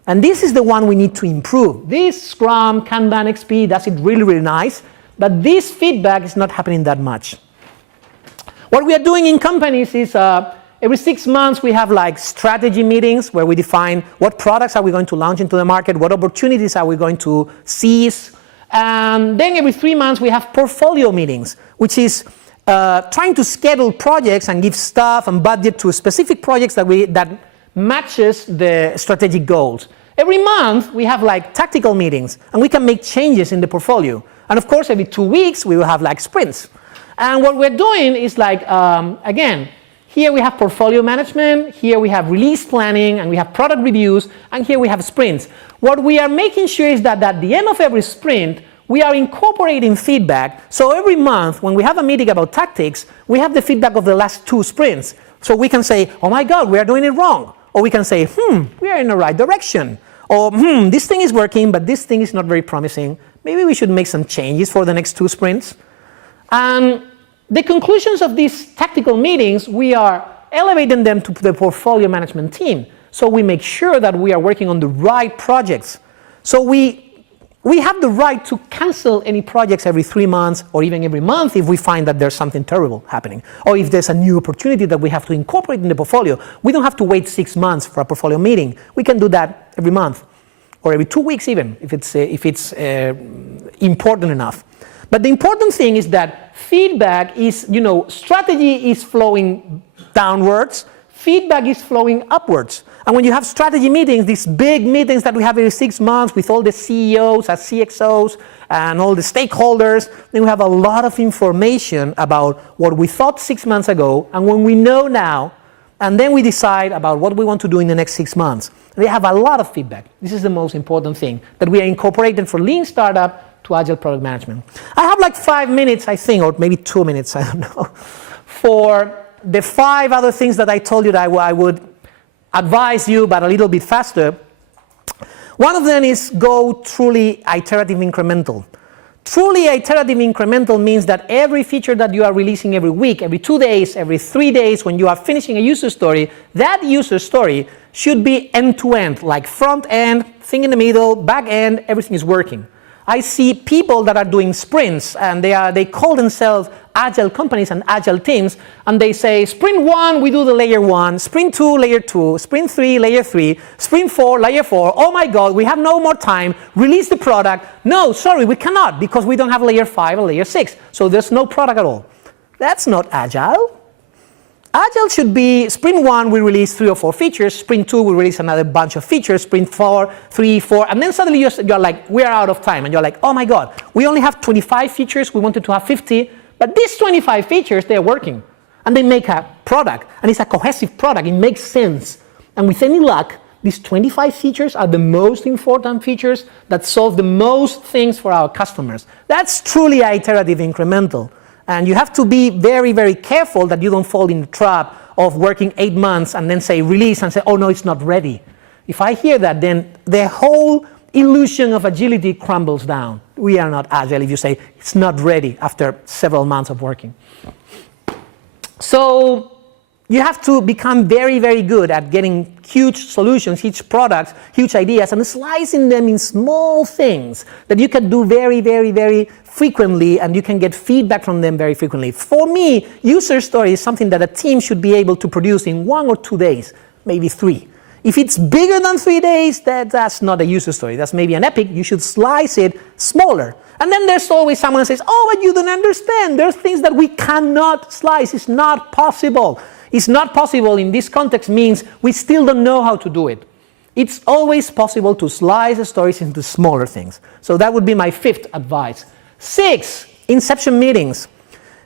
And this is the one we need to improve. This Scrum, Kanban, XP does it really, really nice, but this feedback is not happening that much. What we are doing in companies is every 6 months we have like strategy meetings where we define what products are we going to launch into the market, what opportunities are we going to seize. And then every 3 months we have portfolio meetings, which is trying to schedule projects and give staff and budget to specific projects that matches the strategic goals. Every month we have like tactical meetings and we can make changes in the portfolio. And of course every 2 weeks we will have like sprints. And what we're doing is like, again, here we have portfolio management, here we have release planning, and we have product reviews, and here we have sprints. What we are making sure is that at the end of every sprint, we are incorporating feedback. So every month when we have a meeting about tactics, we have the feedback of the last 2 sprints. So we can say, oh my God, we are doing it wrong. Or we can say, we are in the right direction. Or this thing is working, but this thing is not very promising. Maybe we should make some changes for the next 2 sprints. And the conclusions of these tactical meetings, we are elevating them to the portfolio management team. So we make sure that we are working on the right projects. So we have the right to cancel any projects every 3 months or even every month if we find that there's something terrible happening. Or if there's a new opportunity that we have to incorporate in the portfolio. We don't have to wait 6 months for a portfolio meeting. We can do that every month or every 2 weeks even if it's important enough. But the important thing is that feedback is, strategy is flowing downwards, feedback is flowing upwards. And when you have strategy meetings, these big meetings that we have every 6 months with all the CEOs and CXOs and all the stakeholders, then we have a lot of information about what we thought 6 months ago and what we know now, and then we decide about what we want to do in the next 6 months. They have a lot of feedback. This is the most important thing that we are incorporating for Lean Startup to Agile Product Management. I have like 5 minutes, I think, or maybe 2 minutes, I don't know, for the 5 other things that I told you that I would advise you, but a little bit faster. One of them is go truly iterative incremental. Truly iterative incremental means that every feature that you are releasing every week, every 2 days, every 3 days, when you are finishing a user story, that user story should be end-to-end, like front end, thing in the middle, back end, everything is working. I see people that are doing sprints and they call themselves Agile companies and Agile teams, and they say, sprint 1, we do the layer 1, sprint 2, layer 2, sprint 3, layer 3, sprint 4, layer 4, oh my God, we have no more time, release the product. No, sorry, we cannot because we don't have layer 5 or layer 6, so there's no product at all. That's not Agile. Agile should be sprint 1, we release 3 or 4 features, sprint 2, we release another bunch of features, sprint 4, 3, 4, and then suddenly you're like, we're out of time, and you're like, oh my God, we only have 25 features, we wanted to have 50, but these 25 features, they're working, and they make a product, and it's a cohesive product, it makes sense, and with any luck, these 25 features are the most important features that solve the most things for our customers. That's truly iterative incremental. And you have to be very, very careful that you don't fall in the trap of working 8 months and then say release and say, oh no, it's not ready. If I hear that, then the whole illusion of agility crumbles down. We are not agile if you say it's not ready after several months of working. So you have to become very, very good at getting huge solutions, huge products, huge ideas, and slicing them in small things that you can do very, very, very frequently, and you can get feedback from them very frequently. For me, user story is something that a team should be able to produce in 1 or 2 days, maybe 3. If it's bigger than 3 days, that's not a user story. That's maybe an epic. You should slice it smaller. And then there's always someone who says, oh, but you don't understand. There's things that we cannot slice. It's not possible. It's not possible in this context means we still don't know how to do it. It's always possible to slice the stories into smaller things. So that would be my 5th advice. 6, inception meetings.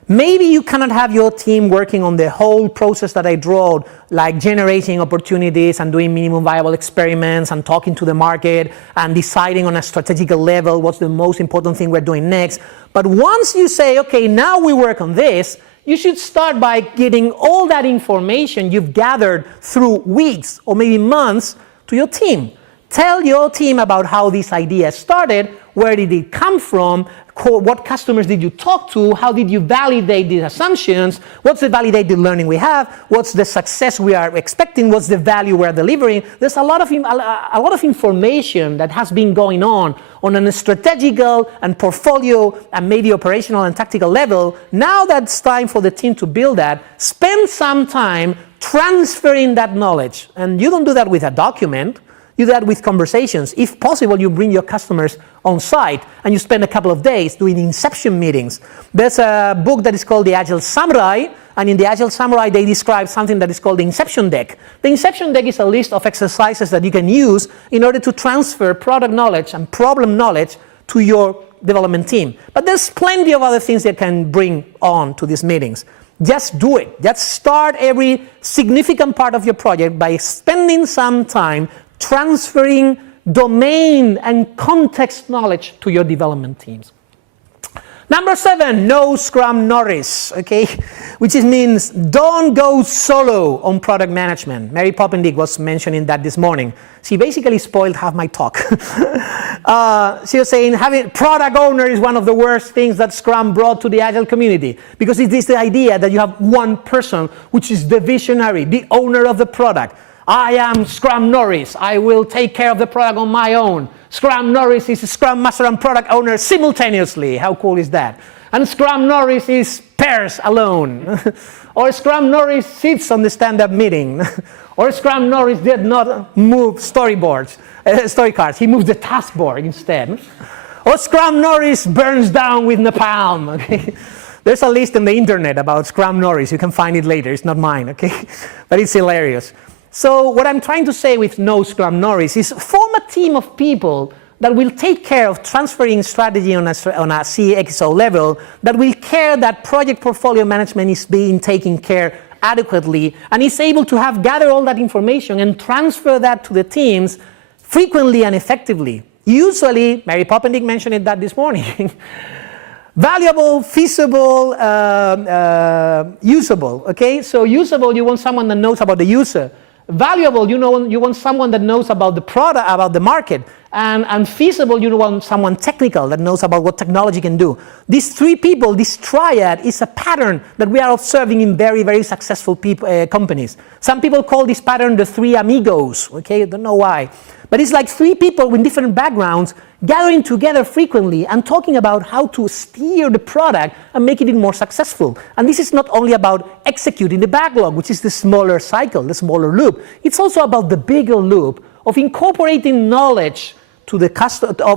Maybe you cannot have your team working on the whole process that I drew, like generating opportunities and doing minimum viable experiments and talking to the market and deciding on a strategical level what's the most important thing we're doing next. But once you say, okay, now we work on this, you should start by getting all that information you've gathered through weeks or maybe months to your team. Tell your team about how this idea started, where did it come from, what customers did you talk to, how did you validate these assumptions, what's the validated learning we have, what's the success we are expecting, what's the value we're delivering. There's a lot of information that has been going on a strategical and portfolio and maybe operational and tactical level. Now that's time for the team to build that. Spend some time transferring that knowledge. And you don't do that with a document. You do that with conversations. If possible, you bring your customers on site and you spend a couple of days doing inception meetings. There's a book that is called The Agile Samurai, and in The Agile Samurai, they describe something that is called the Inception Deck. The Inception Deck is a list of exercises that you can use in order to transfer product knowledge and problem knowledge to your development team. But there's plenty of other things that can bring on to these meetings. Just do it. Just start every significant part of your project by spending some time transferring domain and context knowledge to your development teams. Number 7, no Scrum Norris, okay? Which means don't go solo on product management. Mary Poppendick was mentioning that this morning. She basically spoiled half my talk. She was saying having product owner is one of the worst things that Scrum brought to the Agile community, because it is the idea that you have one person which is the visionary, the owner of the product. I am Scrum Norris. I will take care of the product on my own. Scrum Norris is Scrum Master and Product Owner simultaneously. How cool is that? And Scrum Norris is pairs alone. Or Scrum Norris sits on the stand-up meeting. Or Scrum Norris did not move story cards. He moved the task board instead. Or Scrum Norris burns down with napalm. Okay? There's a list on the internet about Scrum Norris. You can find it later. It's not mine, okay? But it's hilarious. So what I'm trying to say with no Scrum Norris is form a team of people that will take care of transferring strategy on a CXO level, that will care that project portfolio management is being taken care adequately, and is able to gather all that information and transfer that to the teams frequently and effectively. Usually, Mary Poppendick mentioned that this morning, valuable, feasible, usable, okay? So usable, you want someone that knows about the user. Valuable, you want someone that knows about the product, about the market. And feasible, you want someone technical that knows about what technology can do. These three people, this triad, is a pattern that we are observing in very, very successful companies. Some people call this pattern the three amigos, okay? I don't know why. But it's like three people with different backgrounds gathering together frequently and talking about how to steer the product and make it more successful. And this is not only about executing the backlog, which is the smaller cycle, the smaller loop. It's also about the bigger loop of incorporating knowledge to the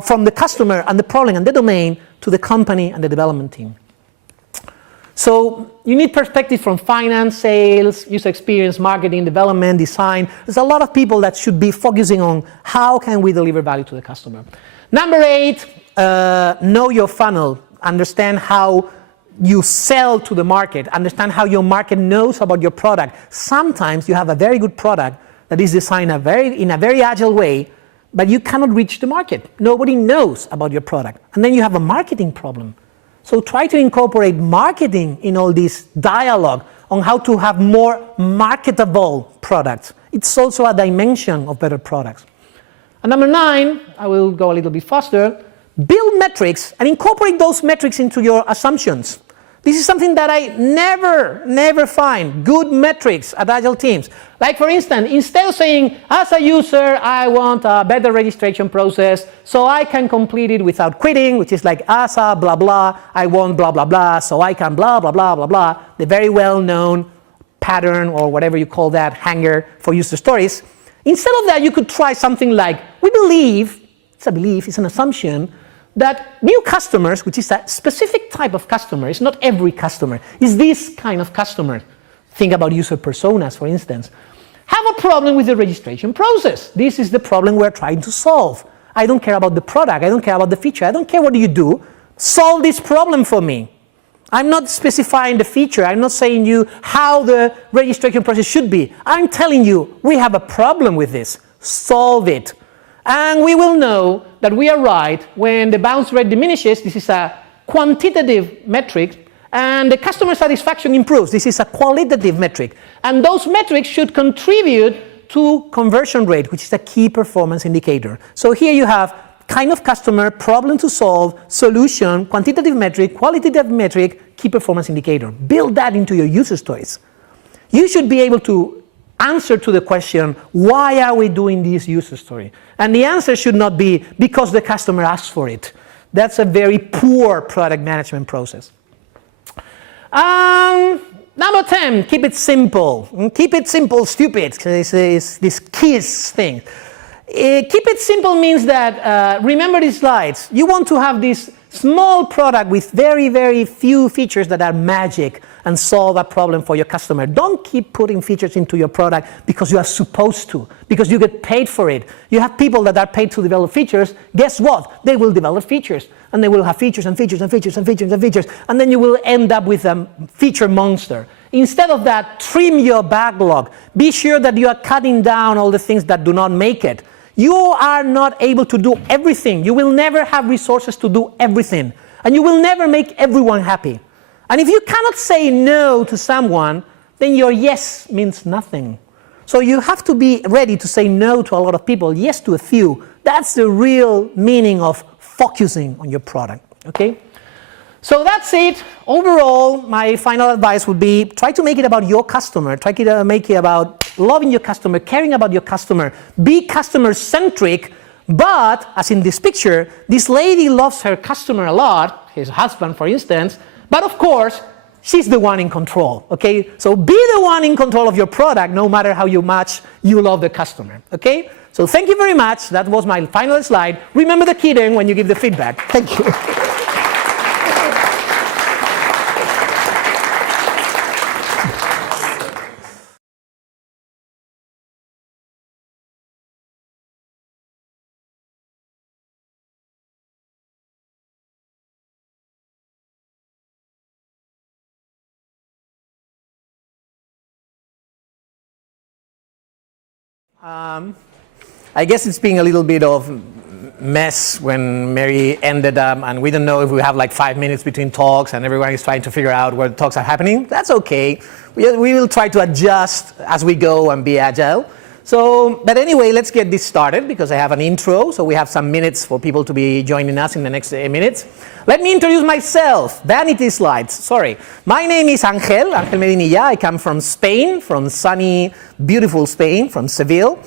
from the customer and the problem and the domain to the company and the development team. So you need perspective from finance, sales, user experience, marketing, development, design. There's a lot of people that should be focusing on how can we deliver value to the customer. Number 8, know your funnel. Understand how you sell to the market. Understand how your market knows about your product. Sometimes you have a very good product that is designed in a very agile way, but you cannot reach the market. Nobody knows about your product. And then you have a marketing problem. So try to incorporate marketing in all this dialogue on how to have more marketable products. It's also a dimension of better products. And number 9, I will go a little bit faster, build metrics and incorporate those metrics into your assumptions. This is something that I never find good metrics at Agile teams. Like for instance, instead of saying, as a user, I want a better registration process so I can complete it without quitting, which is like, as a blah blah, I want blah blah blah, so I can blah blah blah blah blah, the very well-known pattern or whatever you call that, hanger for user stories. Instead of that, you could try something like, we believe, it's a belief, it's an assumption, that new customers, which is a specific type of customer, it's not every customer, it's this kind of customer. Think about user personas, for instance. Have a problem with the registration process. This is the problem we're trying to solve. I don't care about the product, I don't care about the feature, I don't care what you do. Solve this problem for me. I'm not specifying the feature, I'm not saying you how the registration process should be. I'm telling you, we have a problem with this. Solve it. And we will know that we are right when the bounce rate diminishes. This is a quantitative metric. And the customer satisfaction improves. This is a qualitative metric. And those metrics should contribute to conversion rate, which is a key performance indicator. So here you have kind of customer, problem to solve, solution, quantitative metric, qualitative metric, key performance indicator. Build that into your user stories. You should be able to answer to the question, why are we doing this user story? And the answer should not be because the customer asked for it. That's a very poor product management process. Number 10, keep it simple. Keep it simple, stupid. It's this KISS thing. Keep it simple means that, remember these slides, you want to have this small product with very, very few features that are magic and solve a problem for your customer. Don't keep putting features into your product because you are supposed to, because you get paid for it. You have people that are paid to develop features. Guess what? They will develop features, and they will have features and features and features and features and features, and then you will end up with a feature monster. Instead of that, trim your backlog. Be sure that you are cutting down all the things that do not make it. You are not able to do everything. You will never have resources to do everything. And you will never make everyone happy. And if you cannot say no to someone, then your yes means nothing. So you have to be ready to say no to a lot of people, yes to a few. That's the real meaning of focusing on your product, okay? So that's it. Overall, my final advice would be try to make it about your customer. Try to make it about loving your customer, caring about your customer. Be customer-centric, but, as in this picture, this lady loves her customer a lot, his husband, for instance, but of course, she's the one in control, okay? So be the one in control of your product, no matter how much you love the customer, okay? So thank you very much. That was my final slide. Remember the kitten when you give the feedback. Thank you. I guess it's being a little bit of mess when Mary ended up, and we don't know if we have like 5 minutes between talks and everyone is trying to figure out where the talks are happening. That's okay. We will try to adjust as we go and be agile. So, but anyway, let's get this started because I have an intro, so we have some minutes for people to be joining us in the next minutes. Let me introduce myself. Vanity slides, sorry. My name is Angel Medinilla. I come from Spain, from sunny, beautiful Spain, from Seville.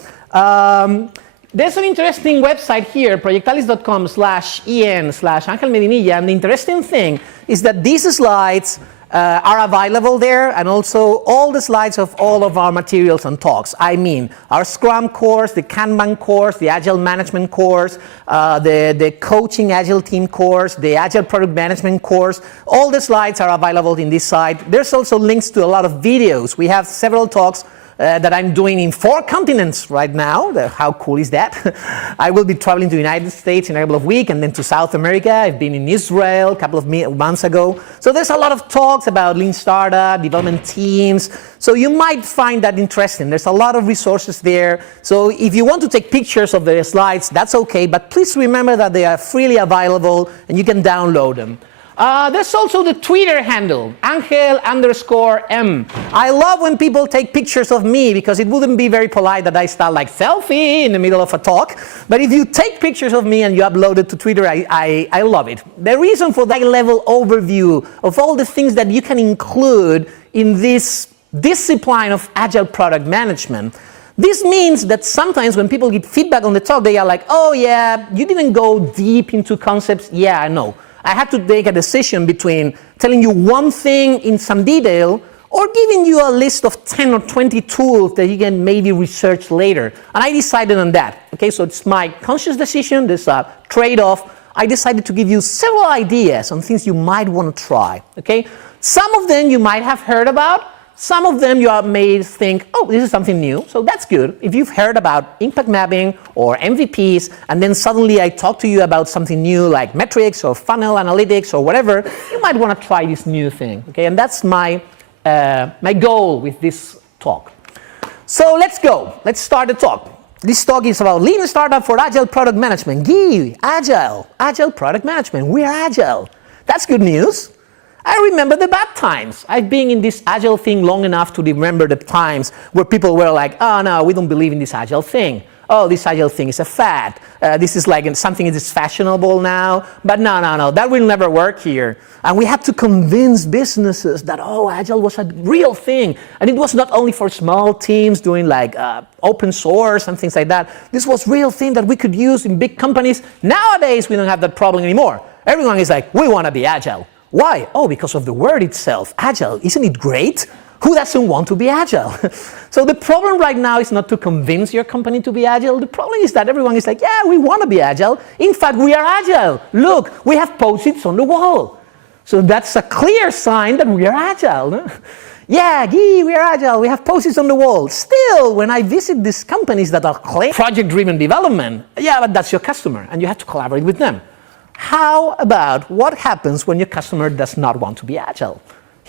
There's an interesting website here, proyectalis.com/en/Angel Medinilla, and the interesting thing is that these slides are available there, and also all the slides of all of our materials and talks. I mean, our Scrum course, the Kanban course, the Agile Management course, the Coaching Agile Team course, the Agile Product Management course. All the slides are available in this site. There's also links to a lot of videos. We have several talks that I'm doing in 4 continents right now. How cool is that? I will be traveling to the United States in a couple of weeks and then to South America. I've been in Israel a couple of months ago. So there's a lot of talks about lean startup, development teams. So you might find that interesting. There's a lot of resources there. So if you want to take pictures of the slides, that's okay. But please remember that they are freely available and you can download them. There's also the Twitter handle, Angel_M. I love when people take pictures of me because it wouldn't be very polite that I start like selfie in the middle of a talk. But if you take pictures of me and you upload it to Twitter, I love it. The reason for that level overview of all the things that you can include in this discipline of Agile Product Management. This means that sometimes when people give feedback on the talk, they are like, oh yeah, you didn't go deep into concepts. Yeah, I know. I had to make a decision between telling you one thing in some detail or giving you a list of 10 or 20 tools that you can maybe research later. And I decided on that. Okay, so it's my conscious decision. There's a trade-off. I decided to give you several ideas on things you might want to try. Okay, some of them you might have heard about. Some of them you may think, oh, this is something new, so that's good. If you've heard about impact mapping or MVPs, and then suddenly I talk to you about something new like metrics or funnel analytics or whatever, you might want to try this new thing, okay? And that's my goal with this talk. So let's go. Let's start the talk. This talk is about lean startup for Agile Product Management. Agile Product Management. We are Agile. That's good news. I remember the bad times. I've been in this Agile thing long enough to remember the times where people were like, oh no, we don't believe in this Agile thing. Oh, this Agile thing is a fad. This is like something that is fashionable now. But no, that will never work here. And we had to convince businesses that, oh, Agile was a real thing. And it was not only for small teams doing like open source and things like that. This was a real thing that we could use in big companies. Nowadays, we don't have that problem anymore. Everyone is like, we want to be Agile. Why? Oh, because of the word itself, Agile. Isn't it great? Who doesn't want to be Agile? So the problem right now is not to convince your company to be Agile. The problem is that everyone is like, yeah, we want to be Agile. In fact, we are Agile. Look, we have Post-its on the wall. So that's a clear sign that we are Agile. No? Yeah, we are Agile. We have Post-its on the wall. Still, when I visit these companies that are claiming project-driven development, yeah, but that's your customer, and you have to collaborate with them. How about what happens when your customer does not want to be Agile?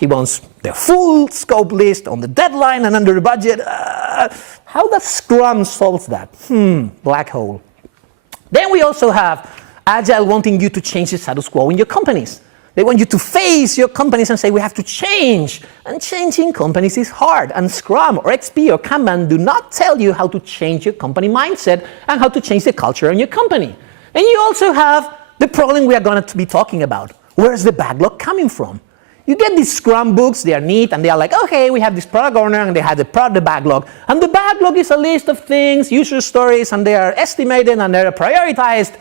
He wants the full scope list on the deadline and under the budget. How does Scrum solve that? Black hole. Then we also have Agile wanting you to change the status quo in your companies. They want you to face your companies and say, we have to change. And changing companies is hard. And Scrum or XP or Kanban do not tell you how to change your company mindset and how to change the culture in your company. And you also have the problem we are going to be talking about. Where's the backlog coming from? You get these Scrum books, they are neat, and they are like, okay, we have this product owner, and they have the backlog. And the backlog is a list of things, user stories, and they are estimated, and they are prioritized.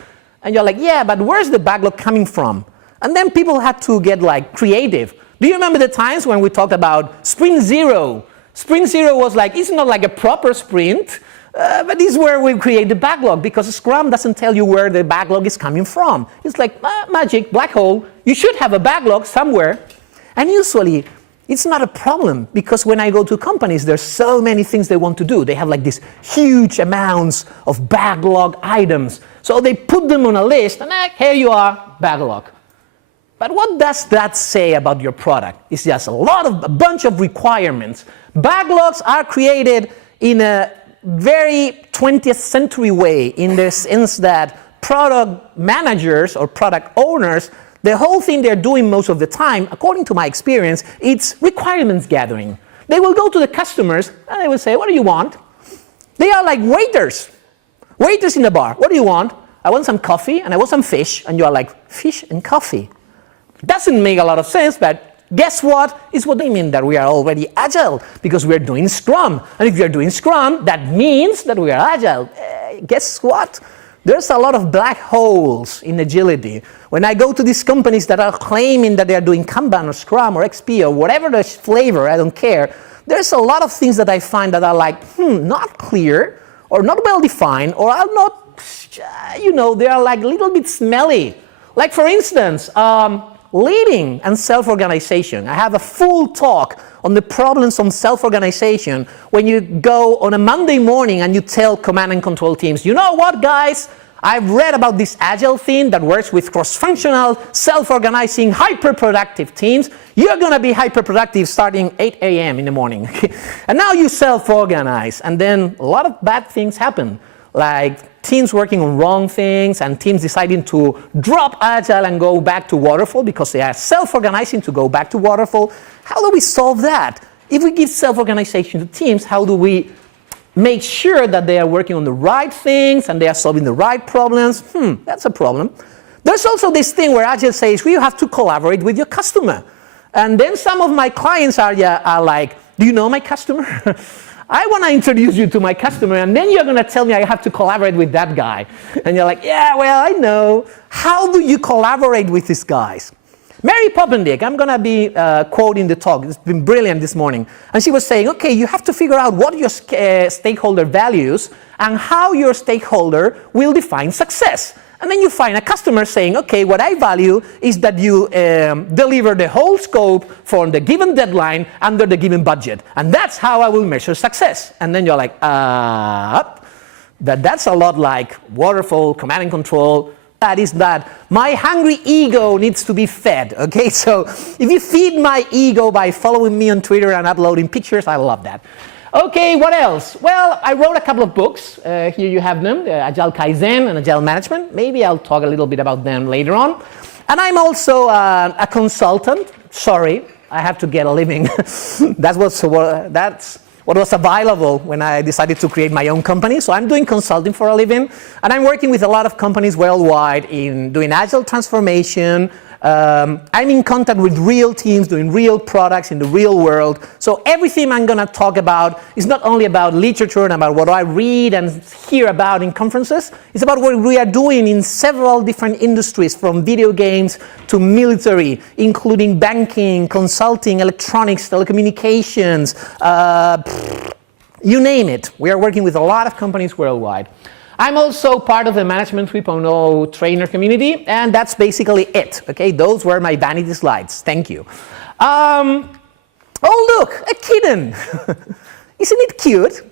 And you're like, yeah, but where's the backlog coming from? And then people had to get like creative. Do you remember the times when we talked about Sprint Zero? Sprint Zero was like, it's not like a proper sprint, but this is where we create the backlog, because Scrum doesn't tell you where the backlog is coming from. It's like magic, black hole. You should have a backlog somewhere. And usually, it's not a problem, because when I go to companies, there's so many things they want to do. They have like these huge amounts of backlog items. So they put them on a list, and here you are, backlog. But what does that say about your product? It's just a bunch of requirements. Backlogs are created in a very 20th century way, in the sense that product managers or product owners, the whole thing they're doing most of the time, according to my experience, it's requirements gathering. They will go to the customers and they will say, what do you want? They are like waiters. Waiters in the bar. What do you want? I want some coffee and I want some fish. And you are like, fish and coffee. Doesn't make a lot of sense, but guess what? It's what they mean, that we are already Agile, because we are doing Scrum. And if we are doing Scrum, that means that we are Agile. Guess what? There's a lot of black holes in agility. When I go to these companies that are claiming that they are doing Kanban or Scrum or XP or whatever the flavor, I don't care, there's a lot of things that I find that are like, not clear, or not well defined, or are not, they are like a little bit smelly. Like for instance, leading and self-organization. I have a full talk on the problems of self-organization when you go on a Monday morning and you tell command and control teams, you know what, guys? I've read about this Agile thing that works with cross-functional, self-organizing, hyper-productive teams. You're going to be hyper-productive starting 8 a.m. in the morning. And now you self-organize, and then a lot of bad things happen, like teams working on wrong things and teams deciding to drop Agile and go back to Waterfall because they are self-organizing to go back to Waterfall. How do we solve that? If we give self-organization to teams, how do we make sure that they are working on the right things and they are solving the right problems? That's a problem. There's also this thing where Agile says, well, you have to collaborate with your customer. And then some of my clients are like, do you know my customer? I want to introduce you to my customer, and then you're going to tell me I have to collaborate with that guy. And you're like, yeah, well, I know. How do you collaborate with these guys? Mary Poppendick, I'm going to be quoting the talk. It's been brilliant this morning. And she was saying, okay, you have to figure out what your stakeholder values and how your stakeholder will define success. And then you find a customer saying, okay, what I value is that you deliver the whole scope for the given deadline under the given budget. And that's how I will measure success. And then you're like, that's a lot like waterfall, command and control. That is that my hungry ego needs to be fed, okay? So if you feed my ego by following me on Twitter and uploading pictures, I love that. Okay, what else? Well, I wrote a couple of books. Here you have them, Agile Kaizen and Agile Management. Maybe I'll talk a little bit about them later on. And I'm also a consultant. Sorry, I have to get a living. That's what was available when I decided to create my own company. So I'm doing consulting for a living. And I'm working with a lot of companies worldwide in doing Agile transformation. I'm in contact with real teams doing real products in the real world. So everything I'm going to talk about is not only about literature and about what I read and hear about in conferences. It's about what we are doing in several different industries, from video games to military, including banking, consulting, electronics, telecommunications, you name it. We are working with a lot of companies worldwide. I'm also part of the Management 3.0 trainer community, and that's basically it, okay? Those were my vanity slides. Thank you. Oh, look, a kitten. Isn't it cute?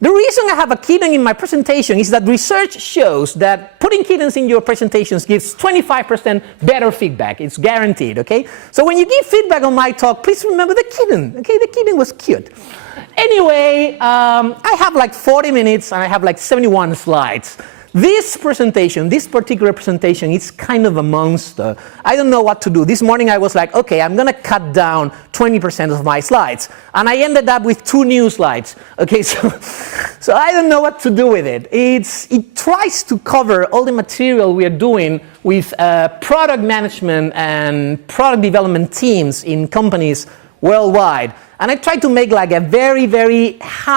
The reason I have a kitten in my presentation is that research shows that putting kittens in your presentations gives 25% better feedback. It's guaranteed, okay? So when you give feedback on my talk, please remember the kitten, okay? The kitten was cute. Anyway, I have like 40 minutes and I have like 71 slides. This presentation, this particular presentation, it's kind of a monster. I don't know what to do. This morning I was like, okay, I'm going to cut down 20% of my slides. And I ended up with 2 new slides. Okay, so I don't know what to do with it. It tries to cover all the material we are doing with product management and product development teams in companies worldwide. And I try to make like a very, very high